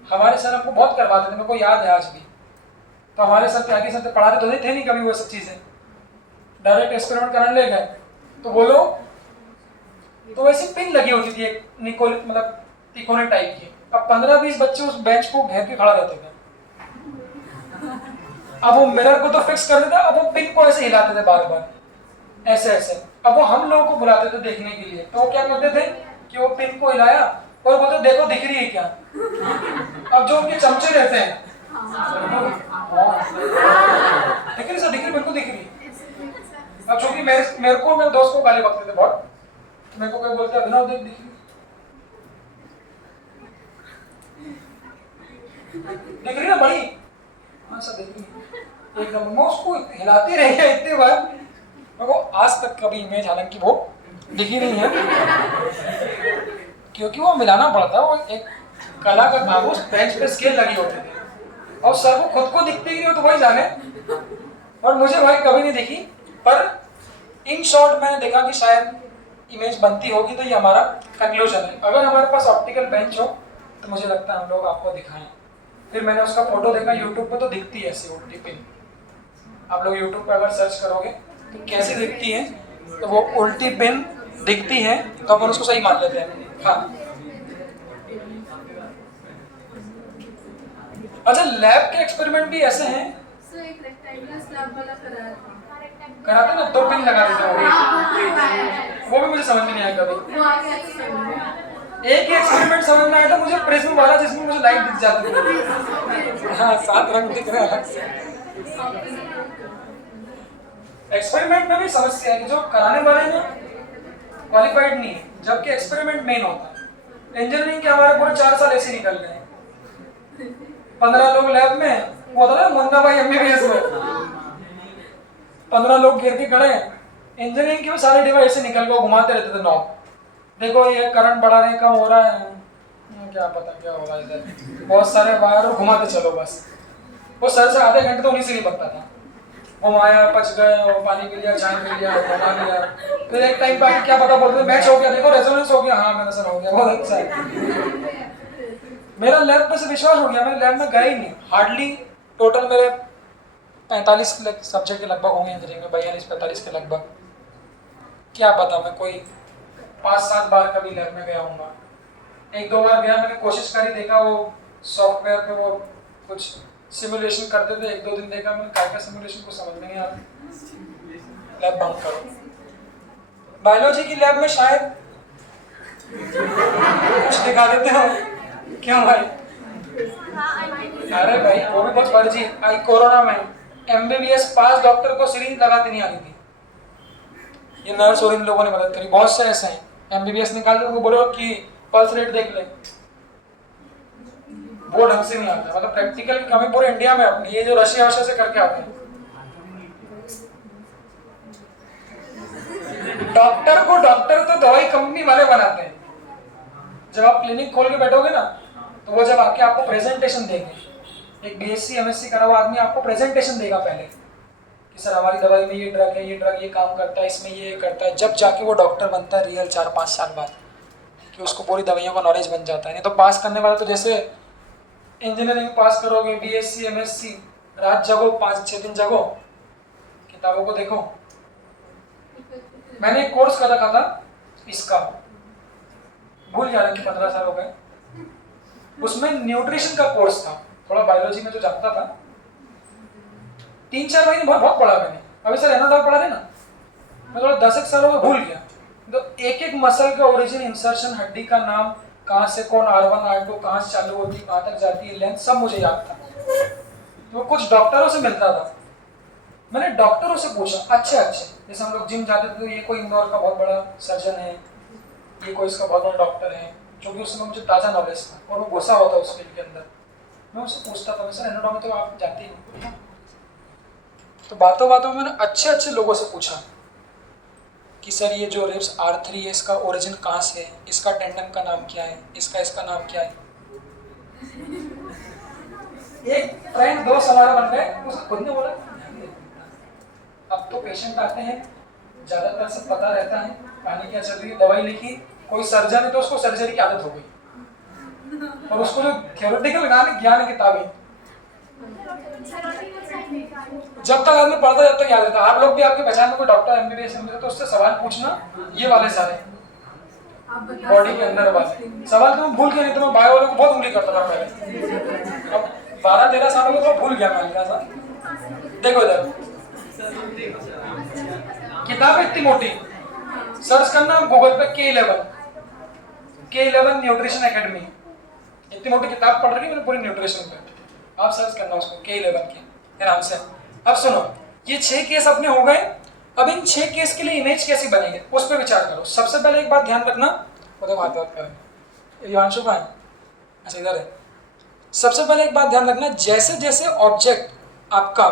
हमारे सर हमको बहुत करवाते थे, मेरे को याद है आज भी। तो हमारे सर के आगे सर पढ़ाते तो थे नहीं कभी वो सब चीजें, डायरेक्ट एक्सपेरिमेंट कराने ले गए। तो बोलो, तो वैसी पिन लगी होती थी एक निकोल, मतलब तिकोने टाइप की। अब 15-20 बच्चे उस बेंच को घेर के खड़ा रहते थे। अब वो मिरर को तो फिक्स कर देता, अब वो पिन को ऐसे हिलाते थे बार बार, ऐसे ऐसे। अब वो हम लोगों को बुलाते थे देखने के लिए, तो वो क्या करते थे कि वो पिन को हिलाया और बोलते देखो दिख रही है क्या। अब जो उनके चमचे रहते हैं, दिख रही सर, दिख रही, बिल्कुल दिख रही। अब चूंकि मेरे को मेरे दोस्त को गाली बकते थे बहुत, मेरे को क्या बोलते अभिनव देख दिख रही ना बड़ी, हाँ सर दिख रही एकदम। मैं उसको हिलाती रही है इतनी बार, मेरे को आज तक कभी इमेज हालांकि वो दिखी नहीं है, क्योंकि वो मिलाना पड़ता है। वो एक कला का काम, उस बेंच पे स्केल लगी होती थी और सर को खुद को दिखती ही नहीं हो तो वही जाने, और मुझे भाई कभी नहीं दिखी। पर इन शॉर्ट मैंने देखा कि शायद इमेज बनती होगी, तो ये हमारा कंक्लूजन है। अगर हमारे पास ऑप्टिकल बेंच हो तो मुझे लगता है हम लोग आपको दिखाएं। फिर मैंने उसका फोटो देखा यूट्यूब पे, तो दिखती है ऐसी उल्टी पिन। आप लोग यूट्यूब पे अगर सर्च करोगे तो कैसी दिखती है, तो वो उल्टी पिन दिखती है, तो अपन उसको सही मान लेते हैं। हाँ अच्छा, लैब के एक्सपेरिमेंट भी ऐसे हैं, कराते ना, 2 पिन लगा देते हो, वो भी मुझे समझ में नहीं आया कभी। एक ही एक्सपेरिमेंट समझ में आया था मुझे, प्रिज्म वाला, जिसमें मुझे लाइट दिख जाती थी। हाँ 7 रंग दिख रहे हैं अलग से। एक्सपेरिमेंट में भी समस्या है कि जो कराने वाले ना क्वालिफाइड नहीं है, जबकि एक्सपेरिमेंट मेन होता है। इंजीनियरिंग के हमारे पूरे 4 साल ऐसे निकल गए, 15 लोग लैब में, वो होता है मुन्ना भाई एमबीबीएस में, 15 लोग गिर के खड़े हैं। इंजीनियरिंग के भी सारे डिवाइस से निकल के घुमाते रहते थे नॉब, देखो ये करंट बढ़ा रहे कम हो रहा है, क्या पता क्या हो रहा है इधर, बहुत सारे वायर घुमाते चलो बस। वो सर से आधे घंटे तो उन्हीं से नहीं बनता था, घुमाया, पच गए, पानी पी लिया, चाय पी लिया, बना लिया, फिर एक टाइम बाद क्या पता बोलते मैच हो गया, देखो रेजोनेंस हो गया, हाँ मेरा सर हो गया, बहुत अच्छा है। मेरा लैब में से विश्वास हो गया, मैं लैब में गया ही नहीं हार्डली। टोटल मेरे 45 सब्जेक्ट के लगभग होंगे इंजीनियरिंग में, 42-45 के लगभग। क्या पता मैं कोई 5-7 बार कभी लैब में गया हूँगा। 1-2 बार गया, मैंने कोशिश करी, देखा वो सॉफ्टवेयर पे वो कुछ सिमुलेशन करते थे, 1-2 दिन देखा मैंने, क्या सिमुलेशन को समझ में नहीं आता, लैब बंद करो। बायोलॉजी की लैब में शायद कुछ दिखा देते हो, क्यों भाई? अरे भाई वो भी बहुत फर्जी। आई कोरोना में एमबीबीएस पास डॉक्टर को सिरिंज लगाते नहीं आ रही थी, ये नर्स और इन लोगों ने मदद करी। बहुत से ऐसे हैं एमबीबीएस निकाल के वो बोलो कि पल्स रेट देख ले, वो ढंग से नहीं आता। मतलब प्रैक्टिकल की कमी पूरे इंडिया में अपनी, ये जो रशिया से करके आते हैं। डॉक्टर को डॉक्टर तो दवाई कंपनी वाले बनाते हैं। जब आप क्लिनिक खोल के बैठोगे ना, तो वो जब आके आपको प्रेजेंटेशन देंगे, एक बीएससी एमएससी करा हुआ आदमी आपको प्रेजेंटेशन देगा पहले कि सर हमारी दवाई में ये ड्रग है, ये ड्रग ये काम करता है, इसमें ये करता है। जब जाके वो डॉक्टर बनता है रियल 4-5 साल बाद, कि उसको पूरी दवाइयों का नॉलेज बन जाता है। नहीं तो पास करने वाला तो जैसे इंजीनियरिंग पास करोगे, बीएससी एमएससी, रात जगो, 5-6 दिन जगो, किताबों को देखो। मैंने एक कोर्स कर रखा था इसका, भूल जा रहा कि 15 साल हो गए, उसमें न्यूट्रिशन का कोर्स था। थोड़ा बायोलॉजी में जो जानता था, 3-4 महीने बहुत पढ़ा मैंने। अभी सर एनाटॉमी पढ़ा थे ना, मैं थोड़ा 10 सालों में भूल गया। तो एक एक मसल का ओरिजिन, इंसर्शन, हड्डी का नाम, कहाँ से कौन R1 R2 कहाँ से चालू होती है, कहाँ तक जाती है, लेंथ, सब मुझे याद था। तो कुछ डॉक्टरों से मिलता था, मैंने डॉक्टरों से पूछा अच्छे जैसे हम लोग जिम जाते थे, तो ये कोई इंदौर का बहुत बड़ा सर्जन है, ये कोई इसका बहुत बड़ा डॉक्टर है, जो कि उसमें मुझे ताज़ा नॉलेज था और वो घुसा होता उस फील्ड के अंदर। मैं उससे पूछता था, सर एनाटॉमी तो आप जानते ही। तो बातों बातों में मैंने अच्छे लोगों से पूछा कि सर ये जो रिब्स R3 है, इसका ओरिजिन कहाँ से है, इसका टेंडन का नाम क्या है, इसका नाम क्या है। एक फ्रेंड 2 हमारा बन गए, उसने खुद ने बोला अब तो पेशेंट आते हैं, ज़्यादातर से पता रहता है कहानी क्या चल रही है, दवाई लिखी, कोई सर्जन है तो उसको सर्जरी की आदत हो गई, और उसको जो थ्योरेटिकल ज्ञान है किताबें, जब तक आदमी पढ़ता जब तक याद रहता। आप लोग भी आपके पहचान में कोई डॉक्टर एमबीबीएस में तो उससे सवाल पूछना, ये वाले सारे बॉडी के अंदर वाले सवाल तो मैं भूल गया, नहीं तो मैं बायो वालों को बहुत उंगली करता था पहले। अब 12-13 सालों में तो भूल गया मैं, देखो इधर किताब है इतनी मोटी, सर्च करना गूगल पे K11 न्यूट्रिशन एकेडमी, इतनी मोटी किताब पढ़ रही है मैंने पूरी न्यूट्रिशन पे, आप सर्च करना उसको K11 के नाम से। अब सुनो, ये 6 केस अपने हो गए। अब इन 6 केस के लिए इमेज कैसी बनेगी उस पर विचार करो। सबसे पहले एक बात ध्यान रखना, तो बात करें युवांशु का है, अच्छा इधर है। सबसे पहले एक बात ध्यान रखना, जैसे जैसे ऑब्जेक्ट आपका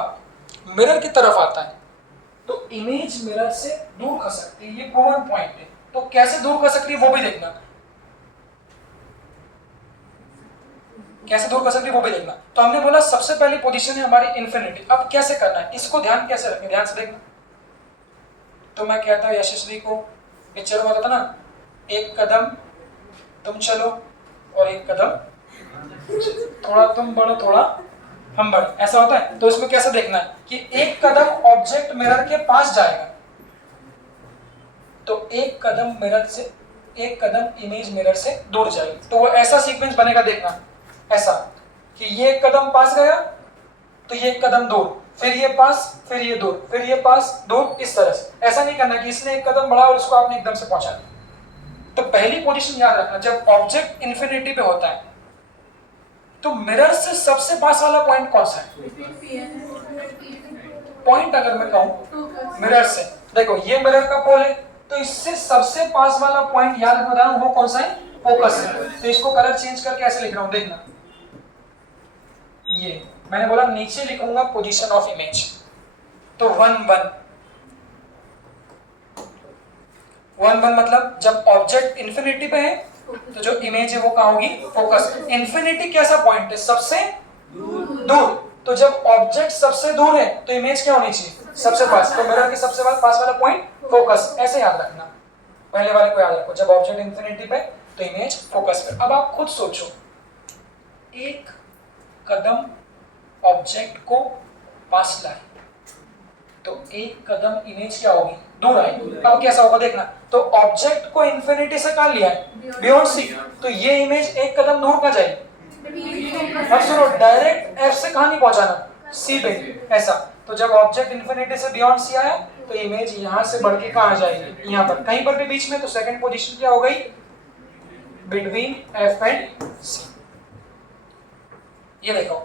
मिरर की तरफ आता है तो इमेज मिरर से दूर खसकती है, ये प्रूवन पॉइंट है। तो कैसे दूर खसक रही है वो भी देखना, कैसे दूर खसक रही है वो भी देखना। तो हमने बोला सबसे पहली पोजीशन है हमारी इन्फिनिटी। अब कैसे करना है इसको ध्यान कैसे रखें, ध्यान से देखना। तो मैं कहता हूँ यशस्वी को, पिक्चर में होता ना, एक कदम तुम चलो और एक कदम, थोड़ा तुम बढ़ो थोड़ा हम बढ़े, ऐसा होता है। तो इसमें कैसे देखना है कि एक कदम ऑब्जेक्ट मिरर के पास जाएगा तो एक कदम मिरर से, एक कदम इमेज मिरर से दूर जाएगी। तो वो ऐसा सीक्वेंस बनेगा, देखना ऐसा कि ये एक कदम पास गया तो ये एक कदम दूर, फिर ये पास, फिर ये दूर, फिर ये पास दूर, इस तरह से। ऐसा नहीं करना कि इसने एक कदम बढ़ा और उसको आपने एकदम से पहुंचा दिया। तो पहली पोजीशन याद रखना, जब ऑब्जेक्ट इन्फिनिटी पे होता है तो मिरर से सबसे पास वाला पॉइंट कौन सा है? पॉइंट अगर मैं कहूं मिरर से, देखो ये मिरर का पोल है तो इससे सबसे पास वाला पॉइंट याद रखना वो कौन सा है? फोकस है। तो इसको कलर चेंज करके ऐसे लिख रहा हूं, देखना। ये मैंने बोला नीचे लिखूंगा पोजीशन ऑफ इमेज, तो 1 1 1 1 मतलब जब ऑब्जेक्ट इन्फिनिटी पे है तो जो इमेज है वो कहां होगी? फोकस। इन्फिनिटी कैसा पॉइंट है? सबसे दूर। तो जब ऑब्जेक्ट सबसे दूर है तो इमेज क्या होनी चाहिए? सबसे पास। तो मिरर के सबसे पास वाला पॉइंट फोकस, ऐसे याद रखना। पहले वाले को याद रखो, जब ऑब्जेक्ट इन्फिनिटी पे तो इमेज फोकस पे। अब आप खुद सोचो, एक कदम ऑब्जेक्ट को पास लाए तो एक कदम इमेज क्या होगी? दूर आएगी। अब कैसा होगा देखना। तो ऑब्जेक्ट को इन्फिनिटी से कहां लिया है? Beyond C. तो ये इमेज एक कदम दूर कहां जाएगी? अब सुनो, डायरेक्ट एफ से कहां नहीं पहुंचाना? सी पे, ऐसा। तो जब ऑब्जेक्ट इन्फिनिटी से बियॉन्ड सी आया तो इमेज यहां से बढ़ के कहां जाएगी? यहां पर, कहीं पर भी बीच में। तो सेकंड पोजीशन क्या हो गई? बिटवीन एफ एंड सी। ये देखो,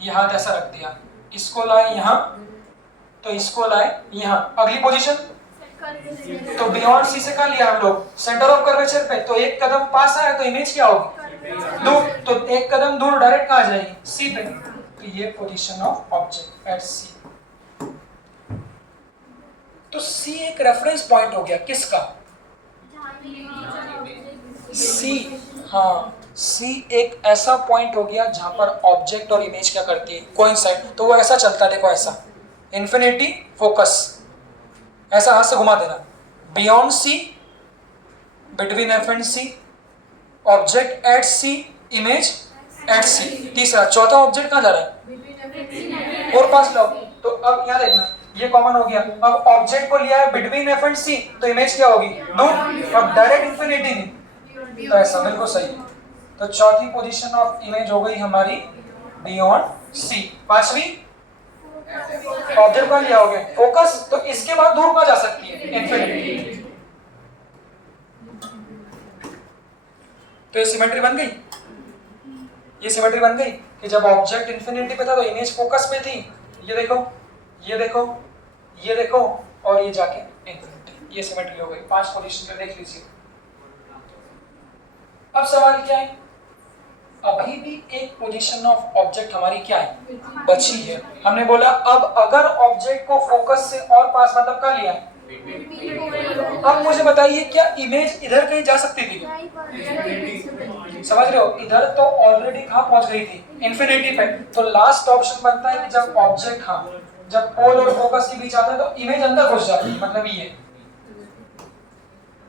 यहां ऐसा रख दिया, इसको लाए यहां तो इसको लाए यहां। अगली पोजीशन तो बियॉन्ड सी से कहां लिया हम लोग? सेंटर ऑफ कर्वेचर पे। तो एक कदम पास आया तो इमेज क्या होगी? दूर। तो एक कदम दूर डायरेक्ट कहां जाएगी? सी पे। तो ये पोजीशन ऑफ ऑब्जेक्ट एट सी। तो सी एक रेफरेंस पॉइंट हो गया किसका? सी, हाँ, सी एक ऐसा पॉइंट हो गया जहां पर ऑब्जेक्ट और इमेज क्या करती है? कोइंसाइड। तो वो ऐसा चलता है, देखो ऐसा, इन्फिनिटी फोकस, ऐसा हाथ से घुमा देना, beyond C, between F and C, object at C, image at C. तीसरा, चौथा ऑब्जेक्ट कहां जा रहा है? और पास लाओ। तो अब यहाँ देखना, ये कॉमन हो गया। अब ऑब्जेक्ट को लिया है बिटवीन एफ एंड सी तो इमेज क्या होगी? दूर। अब डायरेक्ट इन्फिनिटी नहीं, तो ऐसा बिल्कुल सही। तो चौथी पोजीशन ऑफ इमेज हो गई हमारी बियॉन्ड सी। पांचवी, ऑब्जेक्ट का लिया हो गया फोकस, तो इसके बाद दूर कहां जा सकती है? इन्फिनिटी। तो ये सिमेट्री बन गई। ये सिमेट्री बन गई कि जब ऑब्जेक्ट इन्फिनिटी पे था तो इमेज फोकस पे थी। ये देखो, ये देखो, ये देखो, और ये जाके इन्फिनिटी। ये सिमेट्री हो गई। 5 पोजीशन पे देख लीजिए। अब सवाल क्या है? अभी भी एक पोजीशन ऑफ ऑब्जेक्ट हमारी क्या है? बची है। हमने बोला अब अगर ऑब्जेक्ट को फोकस से और पास मतलब क्या लिया है? अब मुझे बताइए, क्या इमेज इधर कहीं जा सकती थी? समझ रहे हो? इधर तो ऑलरेडी कहां पहुंच गई थी? इन्फिनिटी पे। तो लास्ट ऑप्शन बनता है कि जब ऑब्जेक्ट, हाँ, जब पोल और फोकस के बीच आता है तो इमेज अंदर घुस जाती है, मतलब ये।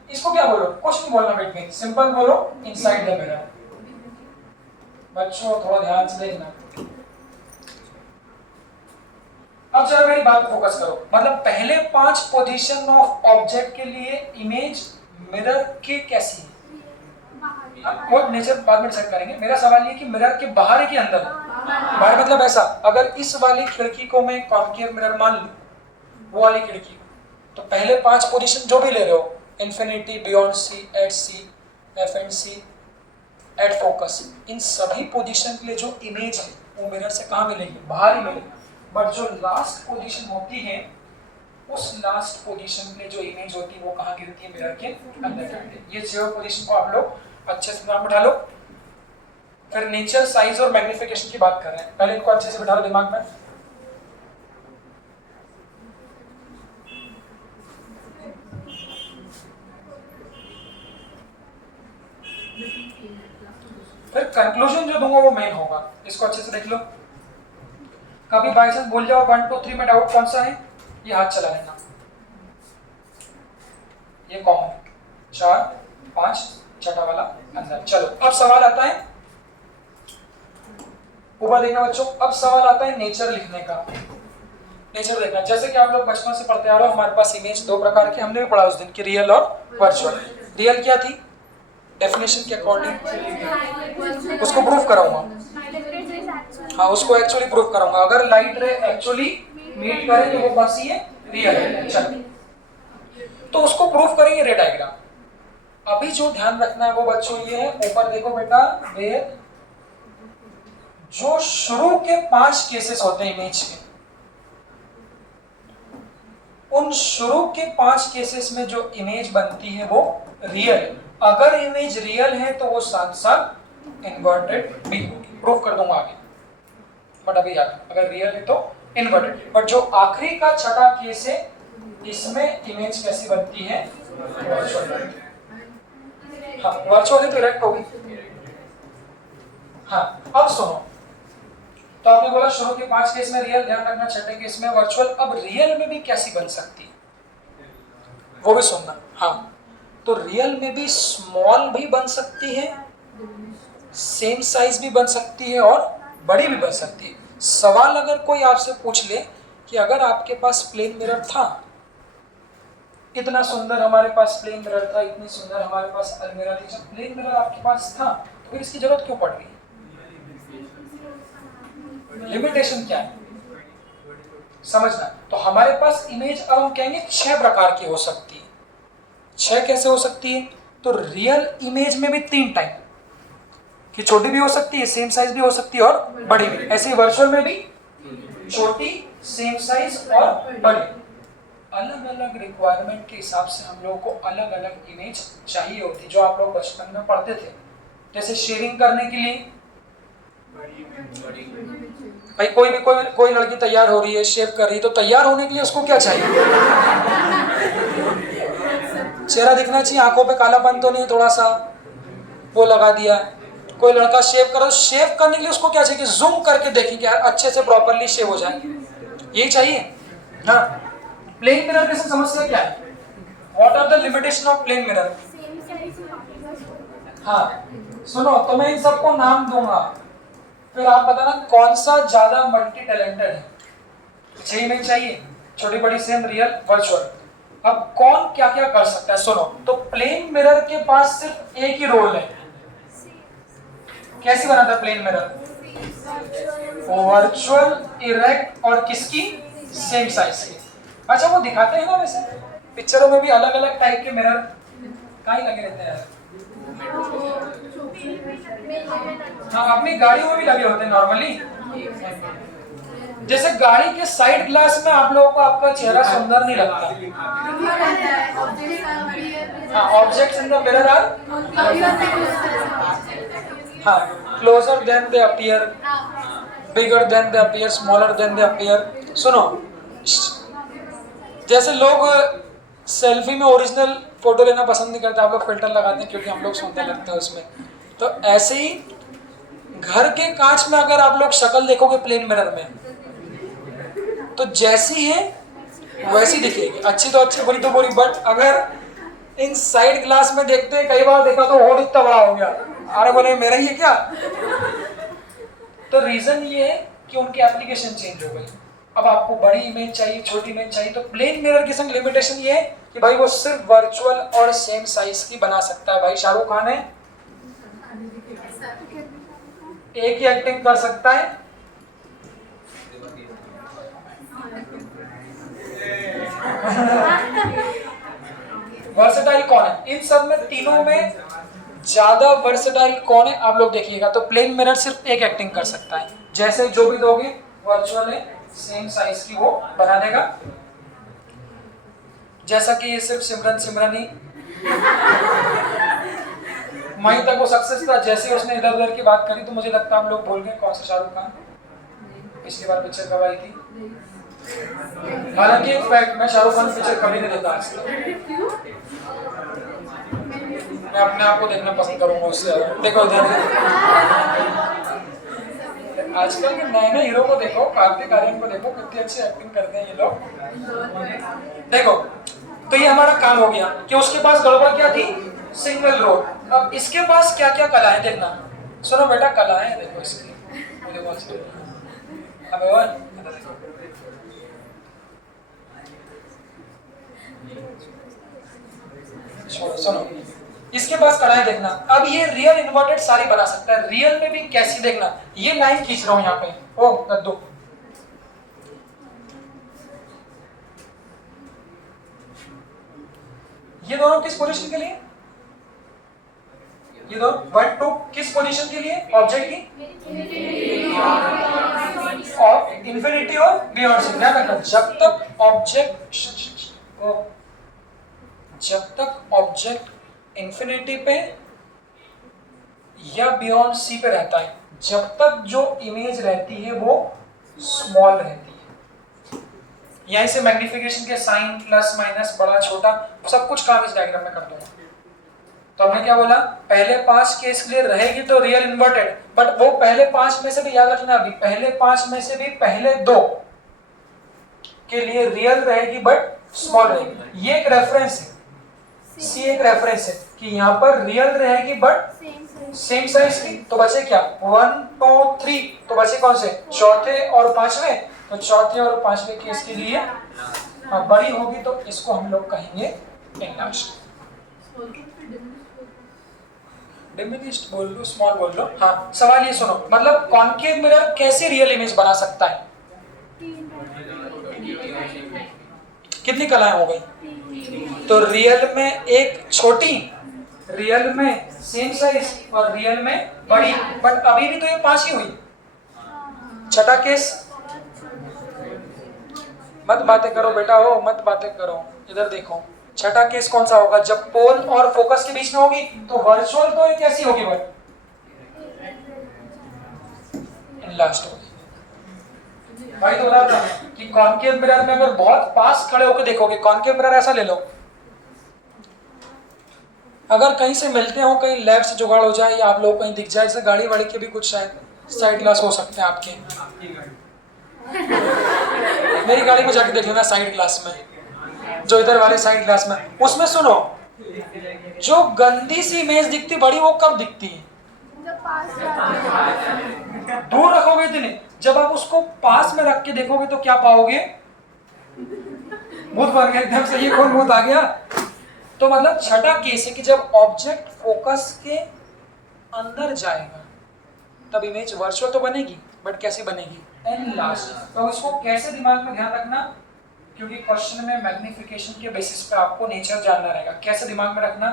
इसको क्या बोलो? कुछ नहीं बोलना बिटवीन, सिंपल बोलो इनसाइड द मिरर। बच्चों थोड़ा ध्यान से देखना। अब जरा मेरी बात पे फोकस करो। मतलब पहले 5 पोजीशन ऑफ ऑब्जेक्ट के लिए इमेज मिरर के कैसी है? वो नेचर बाद में डिसाइड करेंगे। मेरा सवाल ये कि मिरर के बाहर है कि अंदर? बाहर मतलब ऐसा, अगर इस वाली खिड़की को मैं कॉन्केव मिरर मान लूं, वो वाली खिड़की, तो पहले 5 पोजीशन जो भी ले रहे हो, infinity, beyond C, at C, F and C, at focus, in सभी पोजीशन के लिए जो इमेज है वो मिरर से कहाँ मिलेगी? बाहर ही मिलेगी। बट जो लास्ट पोजीशन होती है, उस लास्ट पोजीशन में जो इमेज होती है वो कहाँ गिरती है? मिरर के अंदर गिरती है। ये 6 पोजीशन को आप लोग अच्छे से दिमाग में बिठा लो। फिर नेचर, साइज और मैग्निफिकेशन की बात कर रहे हैं, पहले इनको अच्छे से बिठा लो दिमाग में। फिर कंक्लूजन जो दूंगा वो मेन होगा, इसको अच्छे से देख लो। कभी बाई चांस भूल जाओ 1 2 3 में डाउट कौन सा है, ये हाथ चला लेना, ये कॉमन, 4 5 छठा वाला अंदर। चलो अब सवाल आता है, ऊपर देखना बच्चों, अब सवाल आता है नेचर लिखने का। नेचर देखना, जैसे कि आप लोग बचपन से पढ़ते आ रहे हो, हमारे पास इमेज 2 प्रकार की, हमने भी पढ़ा उस दिन की, रियल और वर्चुअल। रियल क्या थी? डेफिनेशन के अकॉर्डिंग उसको प्रूफ कराऊंगा, हाँ उसको एक्चुअली प्रूफ कराऊंगा। अगर लाइट रे एक्चुअली मीट करे तो वो कौन सी है? रियल है। चलो तो उसको प्रूफ करेंगे रे डायग्राम। अभी जो ध्यान रखना है वो बच्चों ये है, ऊपर देखो बेटा, वेयर जो शुरू के 5 केसेस होते हैं इमेज के, उन शुरू के 5 केसेस में जो इमेज बनती है वो रियल। अगर इमेज रियल है तो वो साथ साथ इन्वर्टेड भी होगी, प्रूफ कर दूंगा आगे। बट अभी याद, अगर रियल है तो इन्वर्टेड। बट जो आखिरी का छठा केस है, इसमें इमेज कैसी बनती है? वर्चुअल। हाँ वर्चुअल तो डायरेक्ट होगी। हाँ अब सुनो, तो आपने बोला शुरू के 5 केस में रियल, ध्यान रखना छठे केस में वर्चुअल। अब रियल में भी कैसी बन सकती है वो भी सुनना। हाँ तो रियल में भी स्मॉल भी बन सकती है, सेम साइज भी बन सकती है और बड़ी भी बन सकती है। सवाल अगर कोई आपसे पूछ ले कि अगर आपके पास प्लेन मिरर था, इतना सुंदर हमारे पास प्लेन मिरर था, इतनी सुंदर हमारे पास अलमीरा थी, जब प्लेन मिरर आपके पास था तो फिर इसकी जरूरत क्यों पड़ गई? लिमिटेशन क्या है समझना। तो हमारे पास इमेज अब हम कहेंगे 6 प्रकार की हो सकती है। 6 कैसे हो सकती है? तो रियल इमेज में भी 3 टाइप कि छोटी भी हो सकती है, सेम साइज भी हो सकती है और बड़ी भी। ऐसे वर्चुअल में भी छोटी, सेम साइज और बड़ी। अलग अलग रिक्वायरमेंट के हिसाब से हम लोगों को अलग अलग इमेज चाहिए होती, जो आप लोग बचपन में पढ़ते थे। जैसे शेविंग करने के लिए भाई कोई लड़की तैयार हो रही है, शेव कर रही है, तो तैयार होने के लिए उसको क्या चाहिए? चेहरा दिखना चाहिए, आंखों पे कालापन तो नहीं, थोड़ा सा वो लगा दिया। कोई लड़का शेव करो, शेव करने के लिए उसको क्या चाहिए कि जूम करके देखें कि यार अच्छे से प्रॉपर्ली शेव हो जाए, यही चाहिए। हाँ प्लेन मिरर की समस्या क्या है? What are the limitation of plane mirror? हाँ सुनो, तो मैं इन सबको नाम दूंगा, फिर आप बताना कौन सा ज्यादा मल्टी टैलेंटेड है। 6 इमेज चाहिए, छोटी बड़ी, सेम, रियल, वर्चुअल। अब कौन क्या क्या कर सकता है सुनो। तो प्लेन मिरर के पास सिर्फ एक ही रोल है। कैसे बना था प्लेन मिरर? वर्चुअल, इरेक्ट और किसकी? सेम साइज की। अच्छा वो दिखाते हैं ना, वैसे पिक्चरों में भी अलग अलग टाइप के मिरर कहाँ ही लगे रहते हैं। हाँ अपनी गाड़ियों में भी लगे होते हैं नॉर्मली। जैसे गाड़ी के साइड ग्लास में आप लोगों को आपका चेहरा सुंदर नहीं लगता। हाँ objects in the mirror are हाँ closer than they appear, bigger than they appear, smaller than they appear. सुनो, जैसे लोग सेल्फी में ओरिजिनल फोटो लेना पसंद नहीं करते, आप लोग फिल्टर लगाते हैं क्योंकि हम लोग सुंदर लगते हैं उसमें। तो ऐसे ही घर के कांच में अगर आप लोग शक्ल देखोगे प्लेन मिरर में, तो जैसी है वैसी दिखेगी, अच्छी तो अच्छी, बुरी तो बुरी। बट अगर इन साइड ग्लास में देखते हैं, कई बार देखा तो होड़ इतना बड़ा हो गया, अरे बोले मेरा ही है क्या? तो रीजन ये है कि उनकी एप्लीकेशन चेंज हो गई। अब आपको बड़ी इमेज चाहिए, छोटी इमेज चाहिए, तो प्लेन मिरर के संग लिमिटेशन ये है कि भाई वो सिर्फ वर्चुअल और सेम साइज की बना सकता है। भाई शाहरुख खान है, एक ही एक्टिंग कर सकता है? वर्सेटाइल कौन है इन सब में, तीनों में ज्यादा वर्सेटाइल कौन है आप लोग देखिएगा। तो प्लेन मिरर सिर्फ एक एक्टिंग कर सकता है, जैसे जो भी दोगे वर्चुअल है सेम साइज की वो बना देगा। जैसा कि ये सिर्फ सिमरन ही वहीं तक वो सक्सेस था, जैसे ही उसने इधर उधर की बात करी तो मुझे लगता है हम लोग भूल गए कौन सा शाहरुख खान पिछली बार पिक्चर कब आई थी। हालांकि एक फैक्ट, मैं शाहरुख खान पिक्चर कभी नहीं देखा आज तक, मैं अपने आप को देखना पसंद करूंगा उससे ज्यादा। देखो इधर आजकल के नए नए हीरो को देखो, कार्तिक आर्यन को देखो, कितनी अच्छी एक्टिंग करते हैं ये लोग। देखो तो ये हमारा काम हो गया कि उसके पास गड़बड़ क्या थी, सिंगल रोड। अब इसके पास क्या क्या कला है देखना, सुनो बेटा कला है देखो इसकी, सुनो इसके पास कढ़ाई देखना। अब ये रियल इन्वर्टेड साड़ी बना सकता है, रियल में भी कैसी देखना, ये लाइन खींच रहा हूं यहाँ पे, ओ दो ये दोनों किस पोजीशन के लिए, ये दोनों 1 2 किस पोजीशन के लिए, ऑब्जेक्ट की और इंफिनिटी और बियॉन्ड से। ध्यान रखना जब तक ऑब्जेक्ट इंफिनिटी पे या बियॉन्ड सी पे रहता है, जब तक जो इमेज रहती है वो स्मॉल रहती है। यहीं से मैग्निफिकेशन के साइन प्लस माइनस बड़ा छोटा सब कुछ काम इस डायग्राम में कर दूंगा। तो हमने क्या बोला, पहले 5 केस के लिए रहेगी तो रियल इन्वर्टेड, बट वो पहले 5 में से भी याद रखना, अभी पहले 5 में से भी पहले 2 के लिए रियल रहेगी बट स्मॉल रहेगी। ये एक रेफरेंस है, सी एक रेफरेंस है कि यहाँ पर रियल रहेगी बट सेम साइज की। तो बचे क्या 1 2 3, तो बचे कौन से, चौथे और पांचवें। तो चौथे और पांचवें केस के लिए बड़ी होगी तो इसको हम लोग कहेंगे एनलार्ज्ड। डिमिनिश्ड बोल लो, स्मॉल बोल लो। हाँ सवाल ये सुनो, मतलब कॉन्केव मिरर कैसे रियल इमेज बना सकता है, कितनी कलाएं हो गई। तो रियल में एक छोटी, रियल में सेम साइज और रियल में बड़ी, बट अभी भी तो ये 5 ही हुई। छठा केस, मत बातें करो बेटा, हो मत बातें करो, इधर देखो। छठा केस कौन सा होगा, जब पोल और फोकस के बीच में होगी तो वर्चुअल तो ये कैसी होगी, बट लास्ट होगी। भाई तो रहा था कि कॉन्केव मिरर में अगर बहुत पास खड़े होकर देखोगे, कॉन्केव मिरर ऐसा ले लो, अगर कहीं से मिलते हो, कहीं लेफ्ट से जुगाड़ हो जाए या आप लोग कहीं दिख जाए, जैसे गाड़ी वाड़ी के भी कुछ शायद साइड ग्लास हो सकते हैं आपके। मेरी गाड़ी में जाके देख लेना साइड ग्लास में, जो इधर वाले साइड ग्लास में, उसमें सुनो जो गंदी सी इमेज दिखती बड़ी, वो कब दिखती है, दूर रखोगे इतने, जब आप उसको पास में रख के देखोगे तो क्या पाओगे, भूत बन गया एकदम से, ये कौन भूत आ गया। तो मतलब छठा केस है कि जब ऑब्जेक्ट फोकस के अंदर जाएगा तब इमेज वर्चुअल तो बनेगी, बट कैसे बनेगी, एनलार्ज्ड। तो इसको कैसे दिमाग में ध्यान रखना, क्योंकि क्वेश्चन में मैग्निफिकेशन के बेसिस पे आपको नेचर जानना रहेगा। कैसे दिमाग में रखना,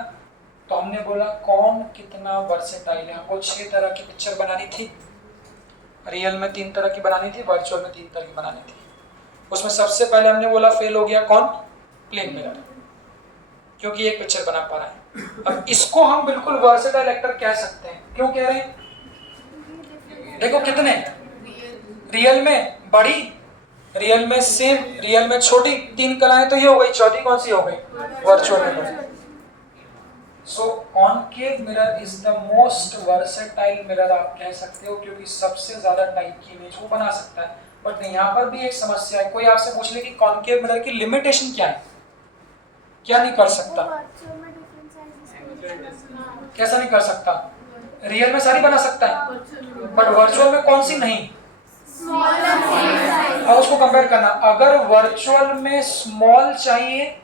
तो हमने बोला कौन कितना वर्सेटाइल है। हमको 6 तरह की पिक्चर बनानी थी, रियल में 3 तरह की बनानी थी, वर्चुअल में 3 तरह की बनानी थी। उसमें सबसे पहले हमने बोला फेल हो गया कौन, प्लेन मिरर, क्योंकि एक पिक्चर बना पा रहा है। अब इसको हम बिल्कुल वर्सेटाइल एक्टर कह सकते हैं। क्यों कह रहे हैं, देखो कितने, रियल में बड़ी, रियल में सेम, रियल में छोटी, 3 कलाएं तो ये हो गई, चौथी कौन सी हो गई, वर्चुअल में। So concave mirror is the most versatile mirror आप कह सकते हो, क्योंकि सबसे ज्यादा टाइप की इमेज वो बना सकता है। बट यहाँ पर भी एक समस्या है, कोई आपसे पूछ ले कि कॉन्केव मिरर की लिमिटेशन क्या है, क्या नहीं कर सकता, कैसा नहीं कर सकता, रियल में सारी बना सकता है, बट वर्चुअल में कौन सी नहीं। अब उसको कंपेयर करना, अगर वर्चुअल में स्मॉल चाहिए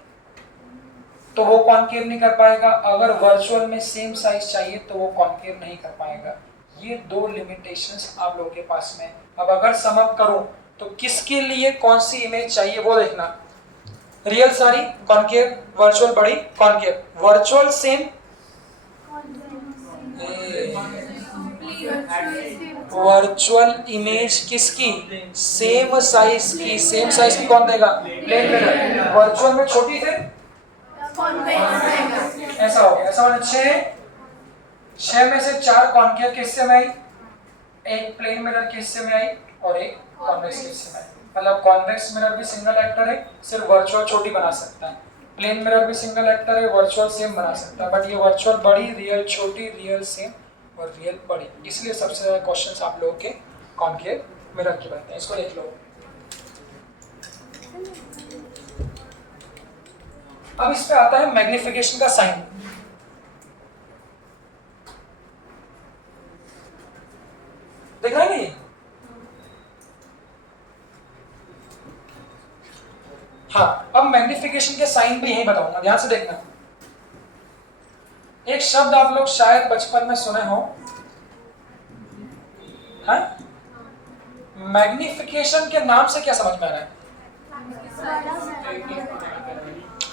तो वो कॉन्केव नहीं कर पाएगा, अगर वर्चुअल में सेम साइज चाहिए तो वो कॉन्केव नहीं कर पाएगा। ये दो लिमिटेशंस आप लोगों के पास में। अब अगर सम अप करूं तो किसके लिए कौन सी इमेज चाहिए वो देखना। रियल सारी कॉनकेव, वर्चुअल बड़ी concave, virtual same virtual image किसकी, सेम साइज की। सेम साइज की कौन देगा, प्लेन मिरर। वर्चुअल में छोटी फिर ऐसा हो गया, ऐसा होना। छह में से 4 कॉनकेव के हिस्से में आई, एक प्लेन मिरर के हिस्से में आई और एक कॉन्वेक्स के हिस्से में आई। मतलब कॉन्वेक्स मिरर भी सिंगल एक्टर है, सिर्फ वर्चुअल छोटी बना सकता है। प्लेन मिरर भी सिंगल एक्टर है, वर्चुअल सेम बना सकता है। बट ये वर्चुअल बड़ी, रियल छोटी, रियल सेम और रियल बड़ी, इसलिए सबसे ज्यादा क्वेश्चंस आप लोगों के कॉनकेव मिरर के बनते हैं। इसको देख लो। अब इस पे आता है मैग्निफिकेशन का साइन। देख रहे हैं नहीं? हाँ, अब मैग्निफिकेशन के साइन भी यही बताऊंगा, ध्यान से देखना। एक शब्द आप लोग शायद बचपन में सुने हो, हाँ? मैग्निफिकेशन के नाम से क्या समझ में आ रहा है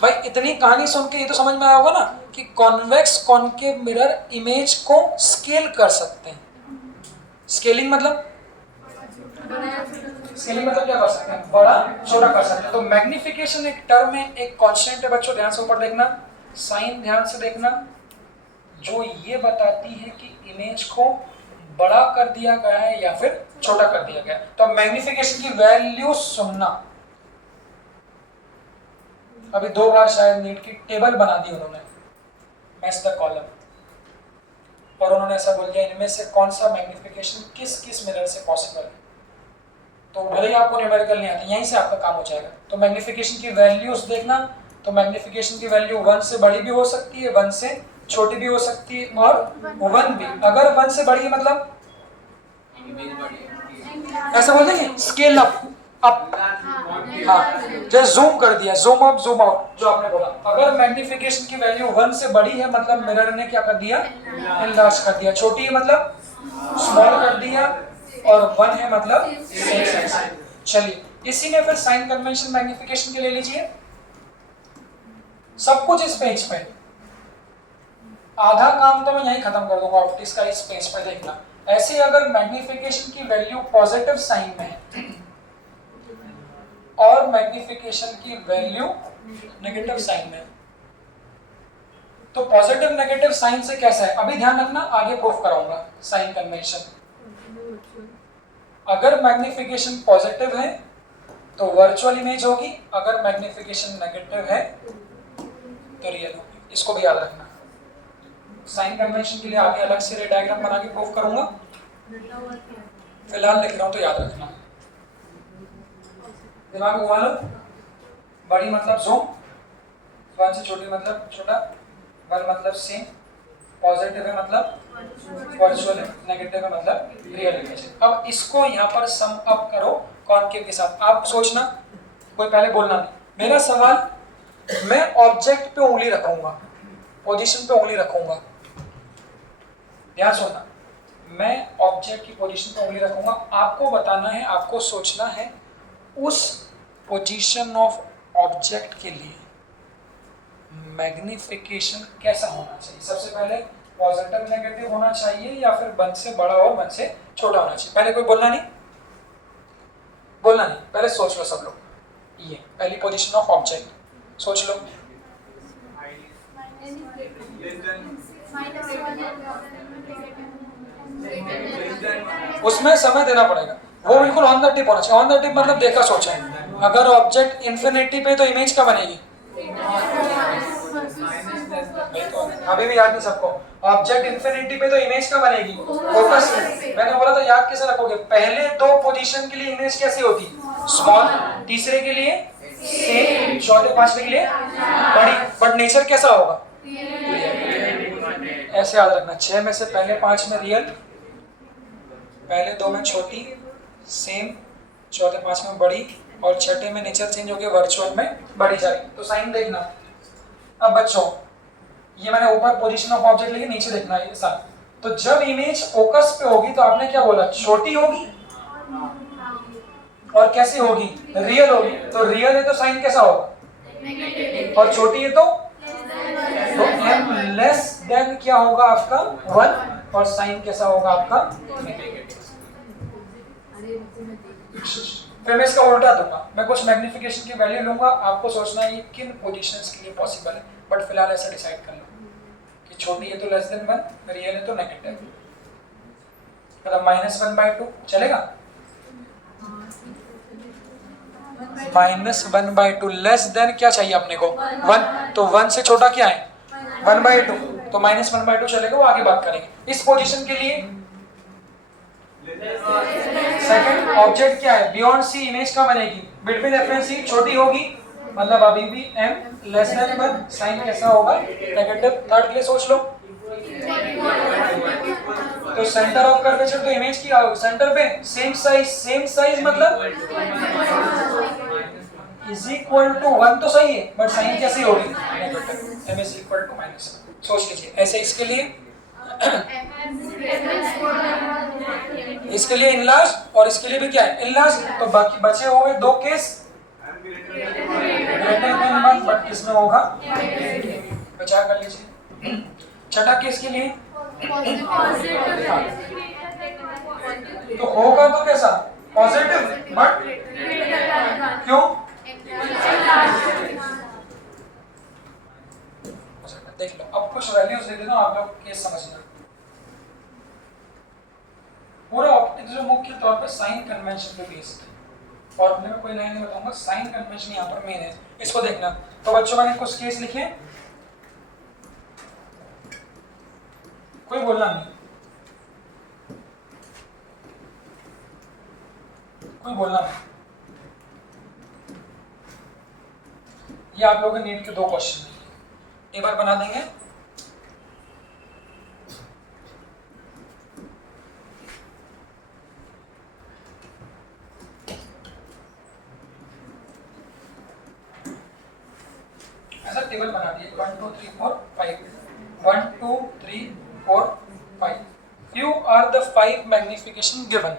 भाई? इतनी कहानी सुन के ये तो समझ में आया होगा ना कि कॉन्वेक्स कॉनकेव मिरर इमेज को स्केल कर सकते हैं। स्केलिंग मतलब क्या कर सकते हैं, बड़ा छोटा कर सकते हैं। तो मैग्निफिकेशन एक टर्म है, एक कांस्टेंट है बच्चों, ध्यान से ऊपर देखना। साइन ध्यान से देखना, जो ये बताती है कि इमेज को बड़ा कर दिया गया है या फिर छोटा कर दिया गया है। तो मैग्निफिकेशन की वैल्यू सुनना। अभी 2 बार शायद नीट की टेबल बना दी उन्होंने, मैच द कॉलम, और उन्होंने ऐसा बोल दिया इनमें से कौन सा मैग्निफिकेशन किस किस मिरर से पॉसिबल है। तो भले ही आपको न्यूमेरिकल नहीं आता, यहीं से आपका काम हो जाएगा। तो मैग्निफिकेशन की वैल्यूज देखना। तो मैग्निफिकेशन की वैल्यू 1 से बड़ी भी हो सकती है, 1 से छोटी भी हो सकती है, और 1 भी अगर 1 से बड़ी मतलब ऐसा बोल देंगे स्केल अप हाँ, जैसे जूम कर दिया, जूम अप जूम आउट जो आपने बोला। अगर मैग्निफिकेशन की वैल्यू 1 से बड़ी है मतलब मिरर ने क्या कर दिया, एनलार्ज कर दिया। छोटी है मतलब स्मॉल कर दिया, और 1 है मतलब। चलिए, इसी में फिर साइन कन्वेंशन मैग्निफिकेशन के ले लीजिए। सब कुछ इस पेज पे, आधा काम तो मैं यहीं खत्म कर दूंगा ऑप्टिक्स का, इस पेज पे देखना। ऐसे अगर मैग्निफिकेशन की वैल्यू पॉजिटिव साइन में है और मैग्निफिकेशन की वैल्यू नेगेटिव साइन में, तो पॉजिटिव नेगेटिव साइन से कैसा है अभी ध्यान रखना, आगे प्रूफ कराऊंगा साइन कन्वेंशन। अगर मैग्निफिकेशन पॉजिटिव है तो वर्चुअल इमेज होगी, अगर मैग्निफिकेशन नेगेटिव है तो रियल होगी। इसको भी याद रखना। साइन कन्वेंशन के लिए आगे अलग से रे डायग्राम बना के प्रूफ करूंगा, फिलहाल लिख रहा हूं तो याद रखना। दिमाग घुमा लो। बड़ी मतलब जूम, 1 से छोटी मतलब छोटा, 1 मतलब सेम, पॉजिटिव है मतलब वर्चुअल है, नेगेटिव है मतलब रियल इमेज। अब इसको यहाँ पर सम अप करो कॉनकेव के साथ। आप सोचना, कोई पहले बोलना नहीं। मेरा सवाल, मैं ऑब्जेक्ट पे उंगली रखूंगा, पोजीशन पे उंगली रखूंगा, ध्यान सुनना। मैं ऑब्जेक्ट की पोजीशन पे उंगली रखूंगा, आपको बताना है, आपको सोचना है उस पोजीशन ऑफ ऑब्जेक्ट के लिए मैग्निफिकेशन कैसा होना चाहिए। सबसे पहले पॉजिटिव नेगेटिव होना चाहिए या फिर 1 से बड़ा और 1 से छोटा होना चाहिए। पहले कोई बोलना नहीं, पहले सोच लो सब लोग। ये पहली पोजीशन ऑफ ऑब्जेक्ट सोच लो। उसमें समय देना पड़ेगा, वो बिल्कुल ऑन द टिप होना चाहिए। ऑन द टिप मतलब देखा सोचा है। अगर ऑब्जेक्ट इन्फिनिटी पे तो इमेज क्या बनेगी, अभी भी याद नहीं सबको। ऑब्जेक्ट इन्फिनिटी पे तो इमेज क्या बनेगी, फोकस में। मैंने बोला था याद कैसे रखोगे, पहले 2 पोजीशन के लिए इमेज कैसी होती, स्मॉल, तीसरे के लिए सेम, चौथे पांचवे के लिए बड़ी। बट नेचर कैसा होगा, ऐसे याद रखना। 6 में से पहले 5 में रियल, पहले 2 में छोटी सेम, चौथे 5 में बड़ी, और छठे में नेचर चेंज हो गया, वर्चुअल में बड़ी जाएगी। तो साइन देखना। अब बच्चों, ये मैंने ऊपर पोजीशन ऑफ ऑब्जेक्ट लिखी, नीचे देखना ये साइन। तो जब इमेज फोकस पे होगी तो आपने क्या बोला, छोटी होगी और कैसी होगी, रियल होगी। तो रियल है तो साइन कैसा होगा, और छोटी है तो m लेस देन क्या होगा आपका 1, और साइन कैसा होगा आपका नेगेटिव। फिर मैं इसका उल्टा दूंगा, मैं कुछ मैग्निफिकेशन की वैल्यू लूंगा, आपको सोचना है किन पोजीशंस के लिए पॉसिबल है, बट फिलहाल ऐसा डिसाइड कर लो कि छोटी है तो लेस देन 1, रियल है तो नेगेटिव, मतलब -1/2 चलेगा। -1/2 लेस देन क्या चाहिए अपने को 1, तो 1 से छोटा क्या है 1/2, तो -1/2 चलेगा, वो आगे बात करेंगे। इस पोजीशन के लिए सेकंड ऑब्जेक्ट क्या है, बियॉन्ड सी इमेज का बनेगी, बिटवीन एफ एंड सी छोटी होगी, मतलब अभी भी m लेस देन 1, साइन कैसा होगा नेगेटिव। थर्ड के लिए सोच लो, तो सेंटर ऑफ कर्वेचर तो इमेज की सेंटर पे सेम साइज मतलब इज इक्वल टू 1 तो सही है, बट साइन कैसी होगी negative, m is equal to -1। सोच लीजिए ऐसे, इसके लिए इनलार्ज और इसके लिए भी क्या है इनलार्ज, तो बाकी बचे हुए दो केस ग्रेटर देन 1, बट किसमें होगा, विचार कर लीजिए। छठा केस के लिए तो होगा तो कैसा पॉजिटिव, बट क्यों, देख लो अब कुछ वैल्यूज दे देता हूं, आप लोग केस समझना। पूरा ऑप्टिक्स जो मुख्य तौर पर साइन कन्वेंशन पे बेस्ड है, फॉर्मूले में कोई नया नहीं बताऊंगा, साइन कन्वेंशन यहाँ पर मेन है, इसको देखना। तो बच्चों मैंने कुछ केस लिखे, कोई बोलना नहीं, कोई बोलना नहीं। ये आप लोगों के नीट के 2 क्वेश्चन है, एक बार बना देंगे। ऐसा टेबल बना दिए 1 2 3 4 5, 1 2 3 4 5। Few are the 5 magnification given.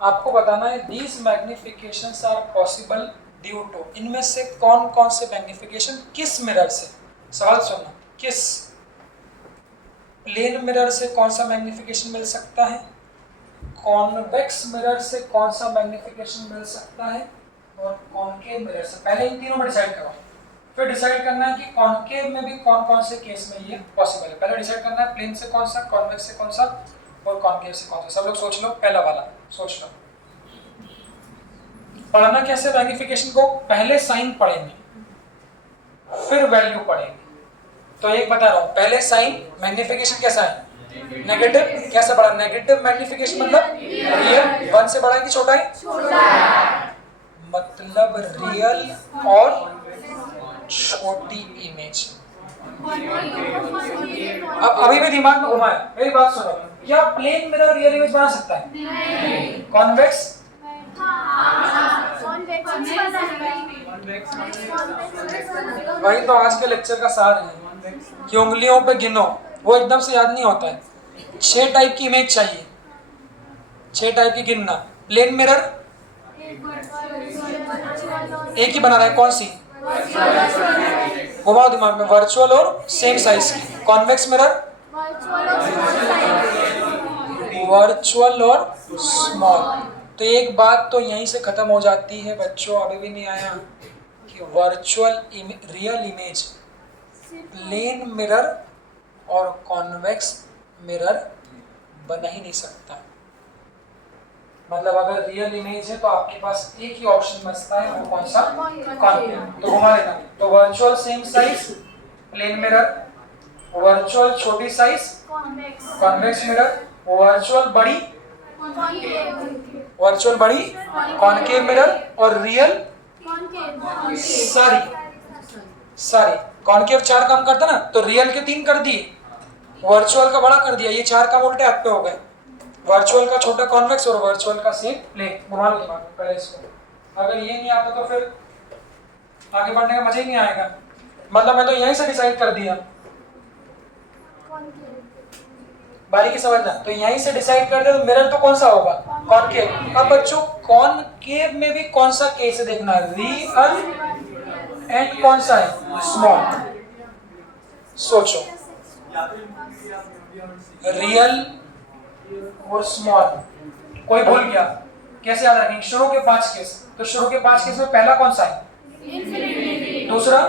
आपको बताना है these magnifications are possible due to, इनमें से कौन कौन से मैग्निफिकेशन किस मिरर से, सवाल सुनना, किस प्लेन मिरर से कौन सा मैग्निफिकेशन मिल सकता है, कॉन्वेक्स मिरर से कौन सा मैग्निफिकेशन मिल सकता है, और कॉनकेव मिरर से। पहले इन तीनों में डिसाइड करो, फिर डिसाइड करना है कि कॉनकेव में भी कौन कौन से केस में ये पॉसिबल है। पहले डिसाइड करना है प्लेन से कौन सा, कॉन्वेक्स से कौन सा, और कॉनकेव से कौन सा। सब लोग सोच लो, पहला वाला सोच लो। पढ़ना कैसे मैग्निफिकेशन को, पहले साइन पढ़ेंगे फिर वैल्यू पढ़ेंगे। तो एक बता रहा हूं, पहले साइन मैग्निफिकेशन कैसा है नेगेटिव, कैसे पढ़ा, नेगेटिव मैग्निफिकेशन मतलब रियल 1 से बड़ा है कि छोटा है, मतलब रियल और छोटी इमेज। अब अभी भी दिमाग में घुमाया, मेरी बात सुनो, क्या प्लेन मिरर रियल इमेज बना सकता है, कॉन्वेक्स वही तो आज के लेक्चर का सार है कि उंगलियों पे गिनो, वो एकदम से याद नहीं होता है। 6 टाइप की इमेज चाहिए, 6 टाइप की गिनना। प्लेन मिरर एक ही बना रहा है, कौन सी, घुमाओ दिमाग में, वर्चुअल और सेम साइज की। कॉन्वेक्स मिरर वर्चुअल और स्मॉल। तो एक बात तो यहीं से खत्म हो जाती है बच्चों, अभी भी नहीं आया कि virtual real image plane mirror और कॉन्वेक्स मिरर बना ही नहीं सकता। मतलब अगर रियल इमेज है तो आपके पास एक ही ऑप्शन बचता है, वो कौन सा, कॉन्वेक्स। तो घुमा लेना, तो virtual same size plane mirror, virtual छोटी साइज कॉन्वेक्स मिरर, वर्चुअल बड़ी कॉनकेव मिरर, और रियल सारी कॉनकेव 4 काम करता ना, तो रियल के 3 कर दिए, वर्चुअल का बड़ा कर दिया, ये 4 काम उल्टे हाथ पे हो गए, वर्चुअल का छोटा कॉन्वेक्स और वर्चुअल का सेम प्लेन। घुमा लो दिमाग में पहले इसको, अगर ये नहीं आता तो फिर आगे बढ़ने का मजा ही नहीं आएगा। मतलब मैं तो यहीं से डिसाइड कर दिया, बारीकी समझना। तो यहीं से डिसाइड कर दे तो मिरर तो कौन सा होगा, कॉनकेव। अब बच्चों कॉनकेव में भी कौन सा केस है देखना, रियल एंड कौन सा है, स्मॉल। सोचो, रियल और स्मॉल, कोई भूल गया, कैसे याद रखेंगे, शुरू के 5 केस। तो शुरू के 5 केस में पहला कौन सा है, दूसरा,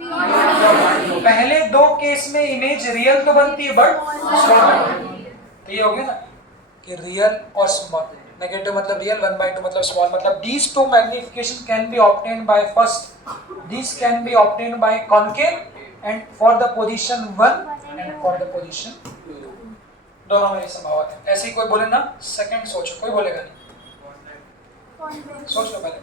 पहले 2 केस में इमेज रियल तो बनती है बट स्मॉल। तो ये हो गया ना कि रियल और स्मॉल, नेगेटिव मतलब रियल, 1/2 मतलब स्मॉल, मतलब these two magnification can be obtained by first, these can be obtained by concave and for the position 1 and for the position 2, दोनों में ये संभव है। ऐसे ही कोई बोले ना, सेकंड सोचो, कोई बोलेगा नहीं, सोच लो पहले।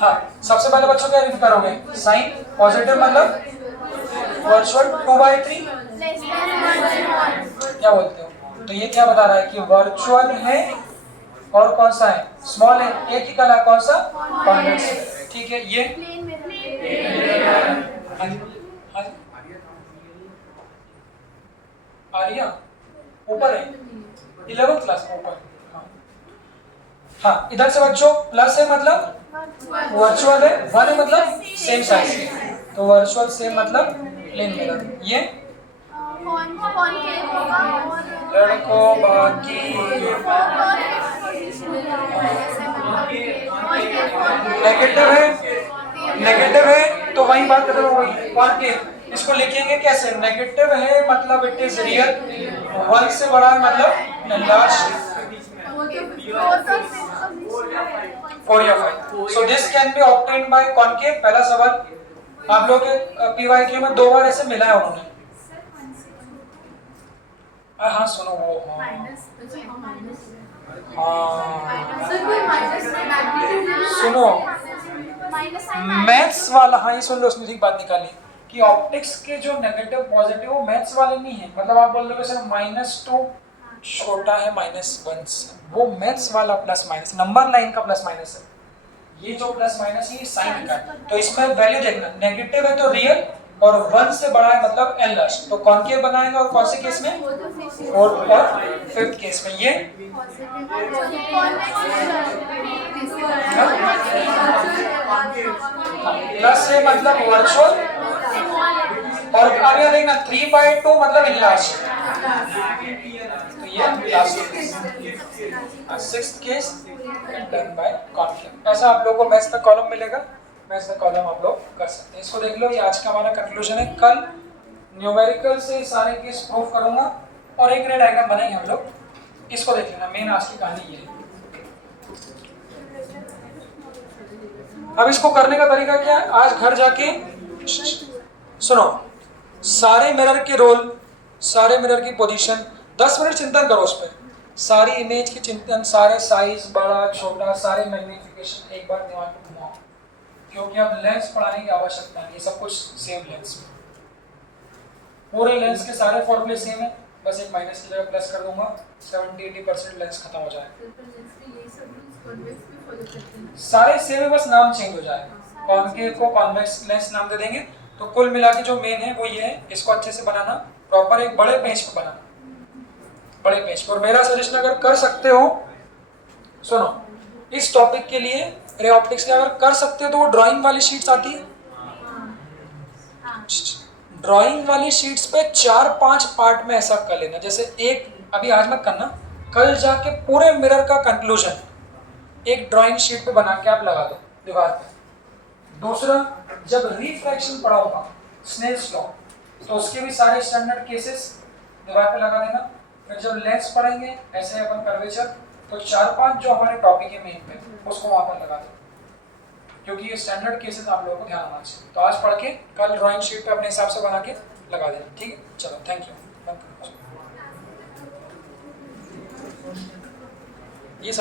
हाँ, सबसे पहले बच्चों क्या लिख करोगे, साइन पॉजिटिव मतलब वर्चुअल 2/3, क्या बोलते हो। तो ये क्या बता रहा है कि वर्चुअल है और कौन सा है, स्मॉल है, एक ही कलर कौन सा, कॉन्वेक्स। ठीक है, ये आर्या ऊपर है, 11th क्लास में ऊपर। हाँ, इधर से बच्चों प्लस है मतलब वर्चुअल है, 1 है मतलब सेम साइज है, तो वर्चुअल सेम मतलब प्लेन मिरर। ये लड़कों बाकी नेगेटिव है तो वही बात करते हैं, वही कॉनकेव। इसको लिखेंगे कैसे, नेगेटिव है मतलब इट इज रियल, 1 से बड़ा है मतलब एनलार्ज, 4 या 5। So this can be obtained by concave. पहला सवाल आप लोग के पीवाईक्यू में 2 बार ऐसे मिला है उन्होंने। हाँ सुनो वो, सुनो मैथ्स वाला, हाँ ये सुन लो, उसने ठीक बात निकाली कि ऑप्टिक्स के जो नेगेटिव पॉजिटिव वो मैथ्स वाले नहीं है, मतलब आप बोल दोगे सर -2 छोटा है -1 से, वो मैथ्स वाला प्लस माइनस, नंबर लाइन का प्लस माइनस है, ये जो प्लस माइनस ये साइन का। तो इसमें वैल्यू देखना, नेगेटिव है तो रियल और 1 से बड़ा है मतलब एनलार्ज, तो कॉनकेव बनाएगा। और कौन से केस में, 4th और 5th केस में। ये प्लस है मतलब वर्चुअल, और अब यहाँ देखना 3/2 मतलब एनलार्ज, तो ये last 6th case done by concave. ऐसा आप लोगों को मैथ्स का कॉलम मिलेगा, मैथ्स का कॉलम आप लोग कर सकते हैं। इसको देख लो, ये आज का हमारा कंक्लूजन है। कल न्यूमेरिकल से सारे केस प्रूव करूंगा और एक रे डायग्राम बनाएंगे हम लोग, इसको देख लेना, मेन आज की कहानी ये है। अब इसको करने का तरीका क्या है, आज घर जाके सुनो, सारे मिरर के रोल, सारे मिरर की पोजीशन, 10 मिनट चिंतन करो उस पर, सारी इमेज की चिंतन, सारे साइज बड़ा छोटा, सारे मैग्निफिकेशन एक बार दिमाग में घुमाओ, क्योंकि अब लेंस पढ़ाने की आवश्यकता नहीं, ये सब कुछ सेम लेंस में, पूरे लेंस के सारे फॉर्मूले सेम है, बस एक माइनस की जगह प्लस कर दूंगा, 70-80% लेंस खत्म हो जाएगा। सारे सेम है, बस नाम चेंज हो जाएगा, कॉनकेव को कॉन्वेक्स लेंस नाम दे देंगे। तो कुल मिला के जो मेन है वो ये है, इसको अच्छे से बनाना, प्रॉपर एक बड़े पेज पे बनाना, बड़े पेज पर। मेरा सजेशन अगर कर सकते हो, सुनो, इस टॉपिक के लिए रे ऑप्टिक्स के अगर कर सकते हो तो वो ड्राइंग वाली शीट्स आती है, ड्राइंग वाली शीट्स पे 4-5 पार्ट में ऐसा कर लेना। जैसे एक अभी आज मत करना, कल जाके पूरे मिरर का कंक्लूजन एक ड्राइंग शीट पे बना के आप लगा दो दीवार पे। दूसरा, जब रिफ्रैक्शन पढ़ाऊंगा स्नेल्स लॉ, तो उसके भी सारे स्टैंडर्ड केसेस दीवार पे लगा देना। फिर जब लेंस पढ़ेंगे ऐसे अपन कर्वेचर, तो 4-5 जो हमारे टॉपिक है मेन पे उसको वहां पर लगा दो, क्योंकि ये स्टैंडर्ड केसेस आप लोगों को ध्यान आना चाहिए। तो आज पढ़ के कल ड्राइंग शीट पे अपने हिसाब से बना के लगा देना, ठीक है। चलो थैंक यू। ये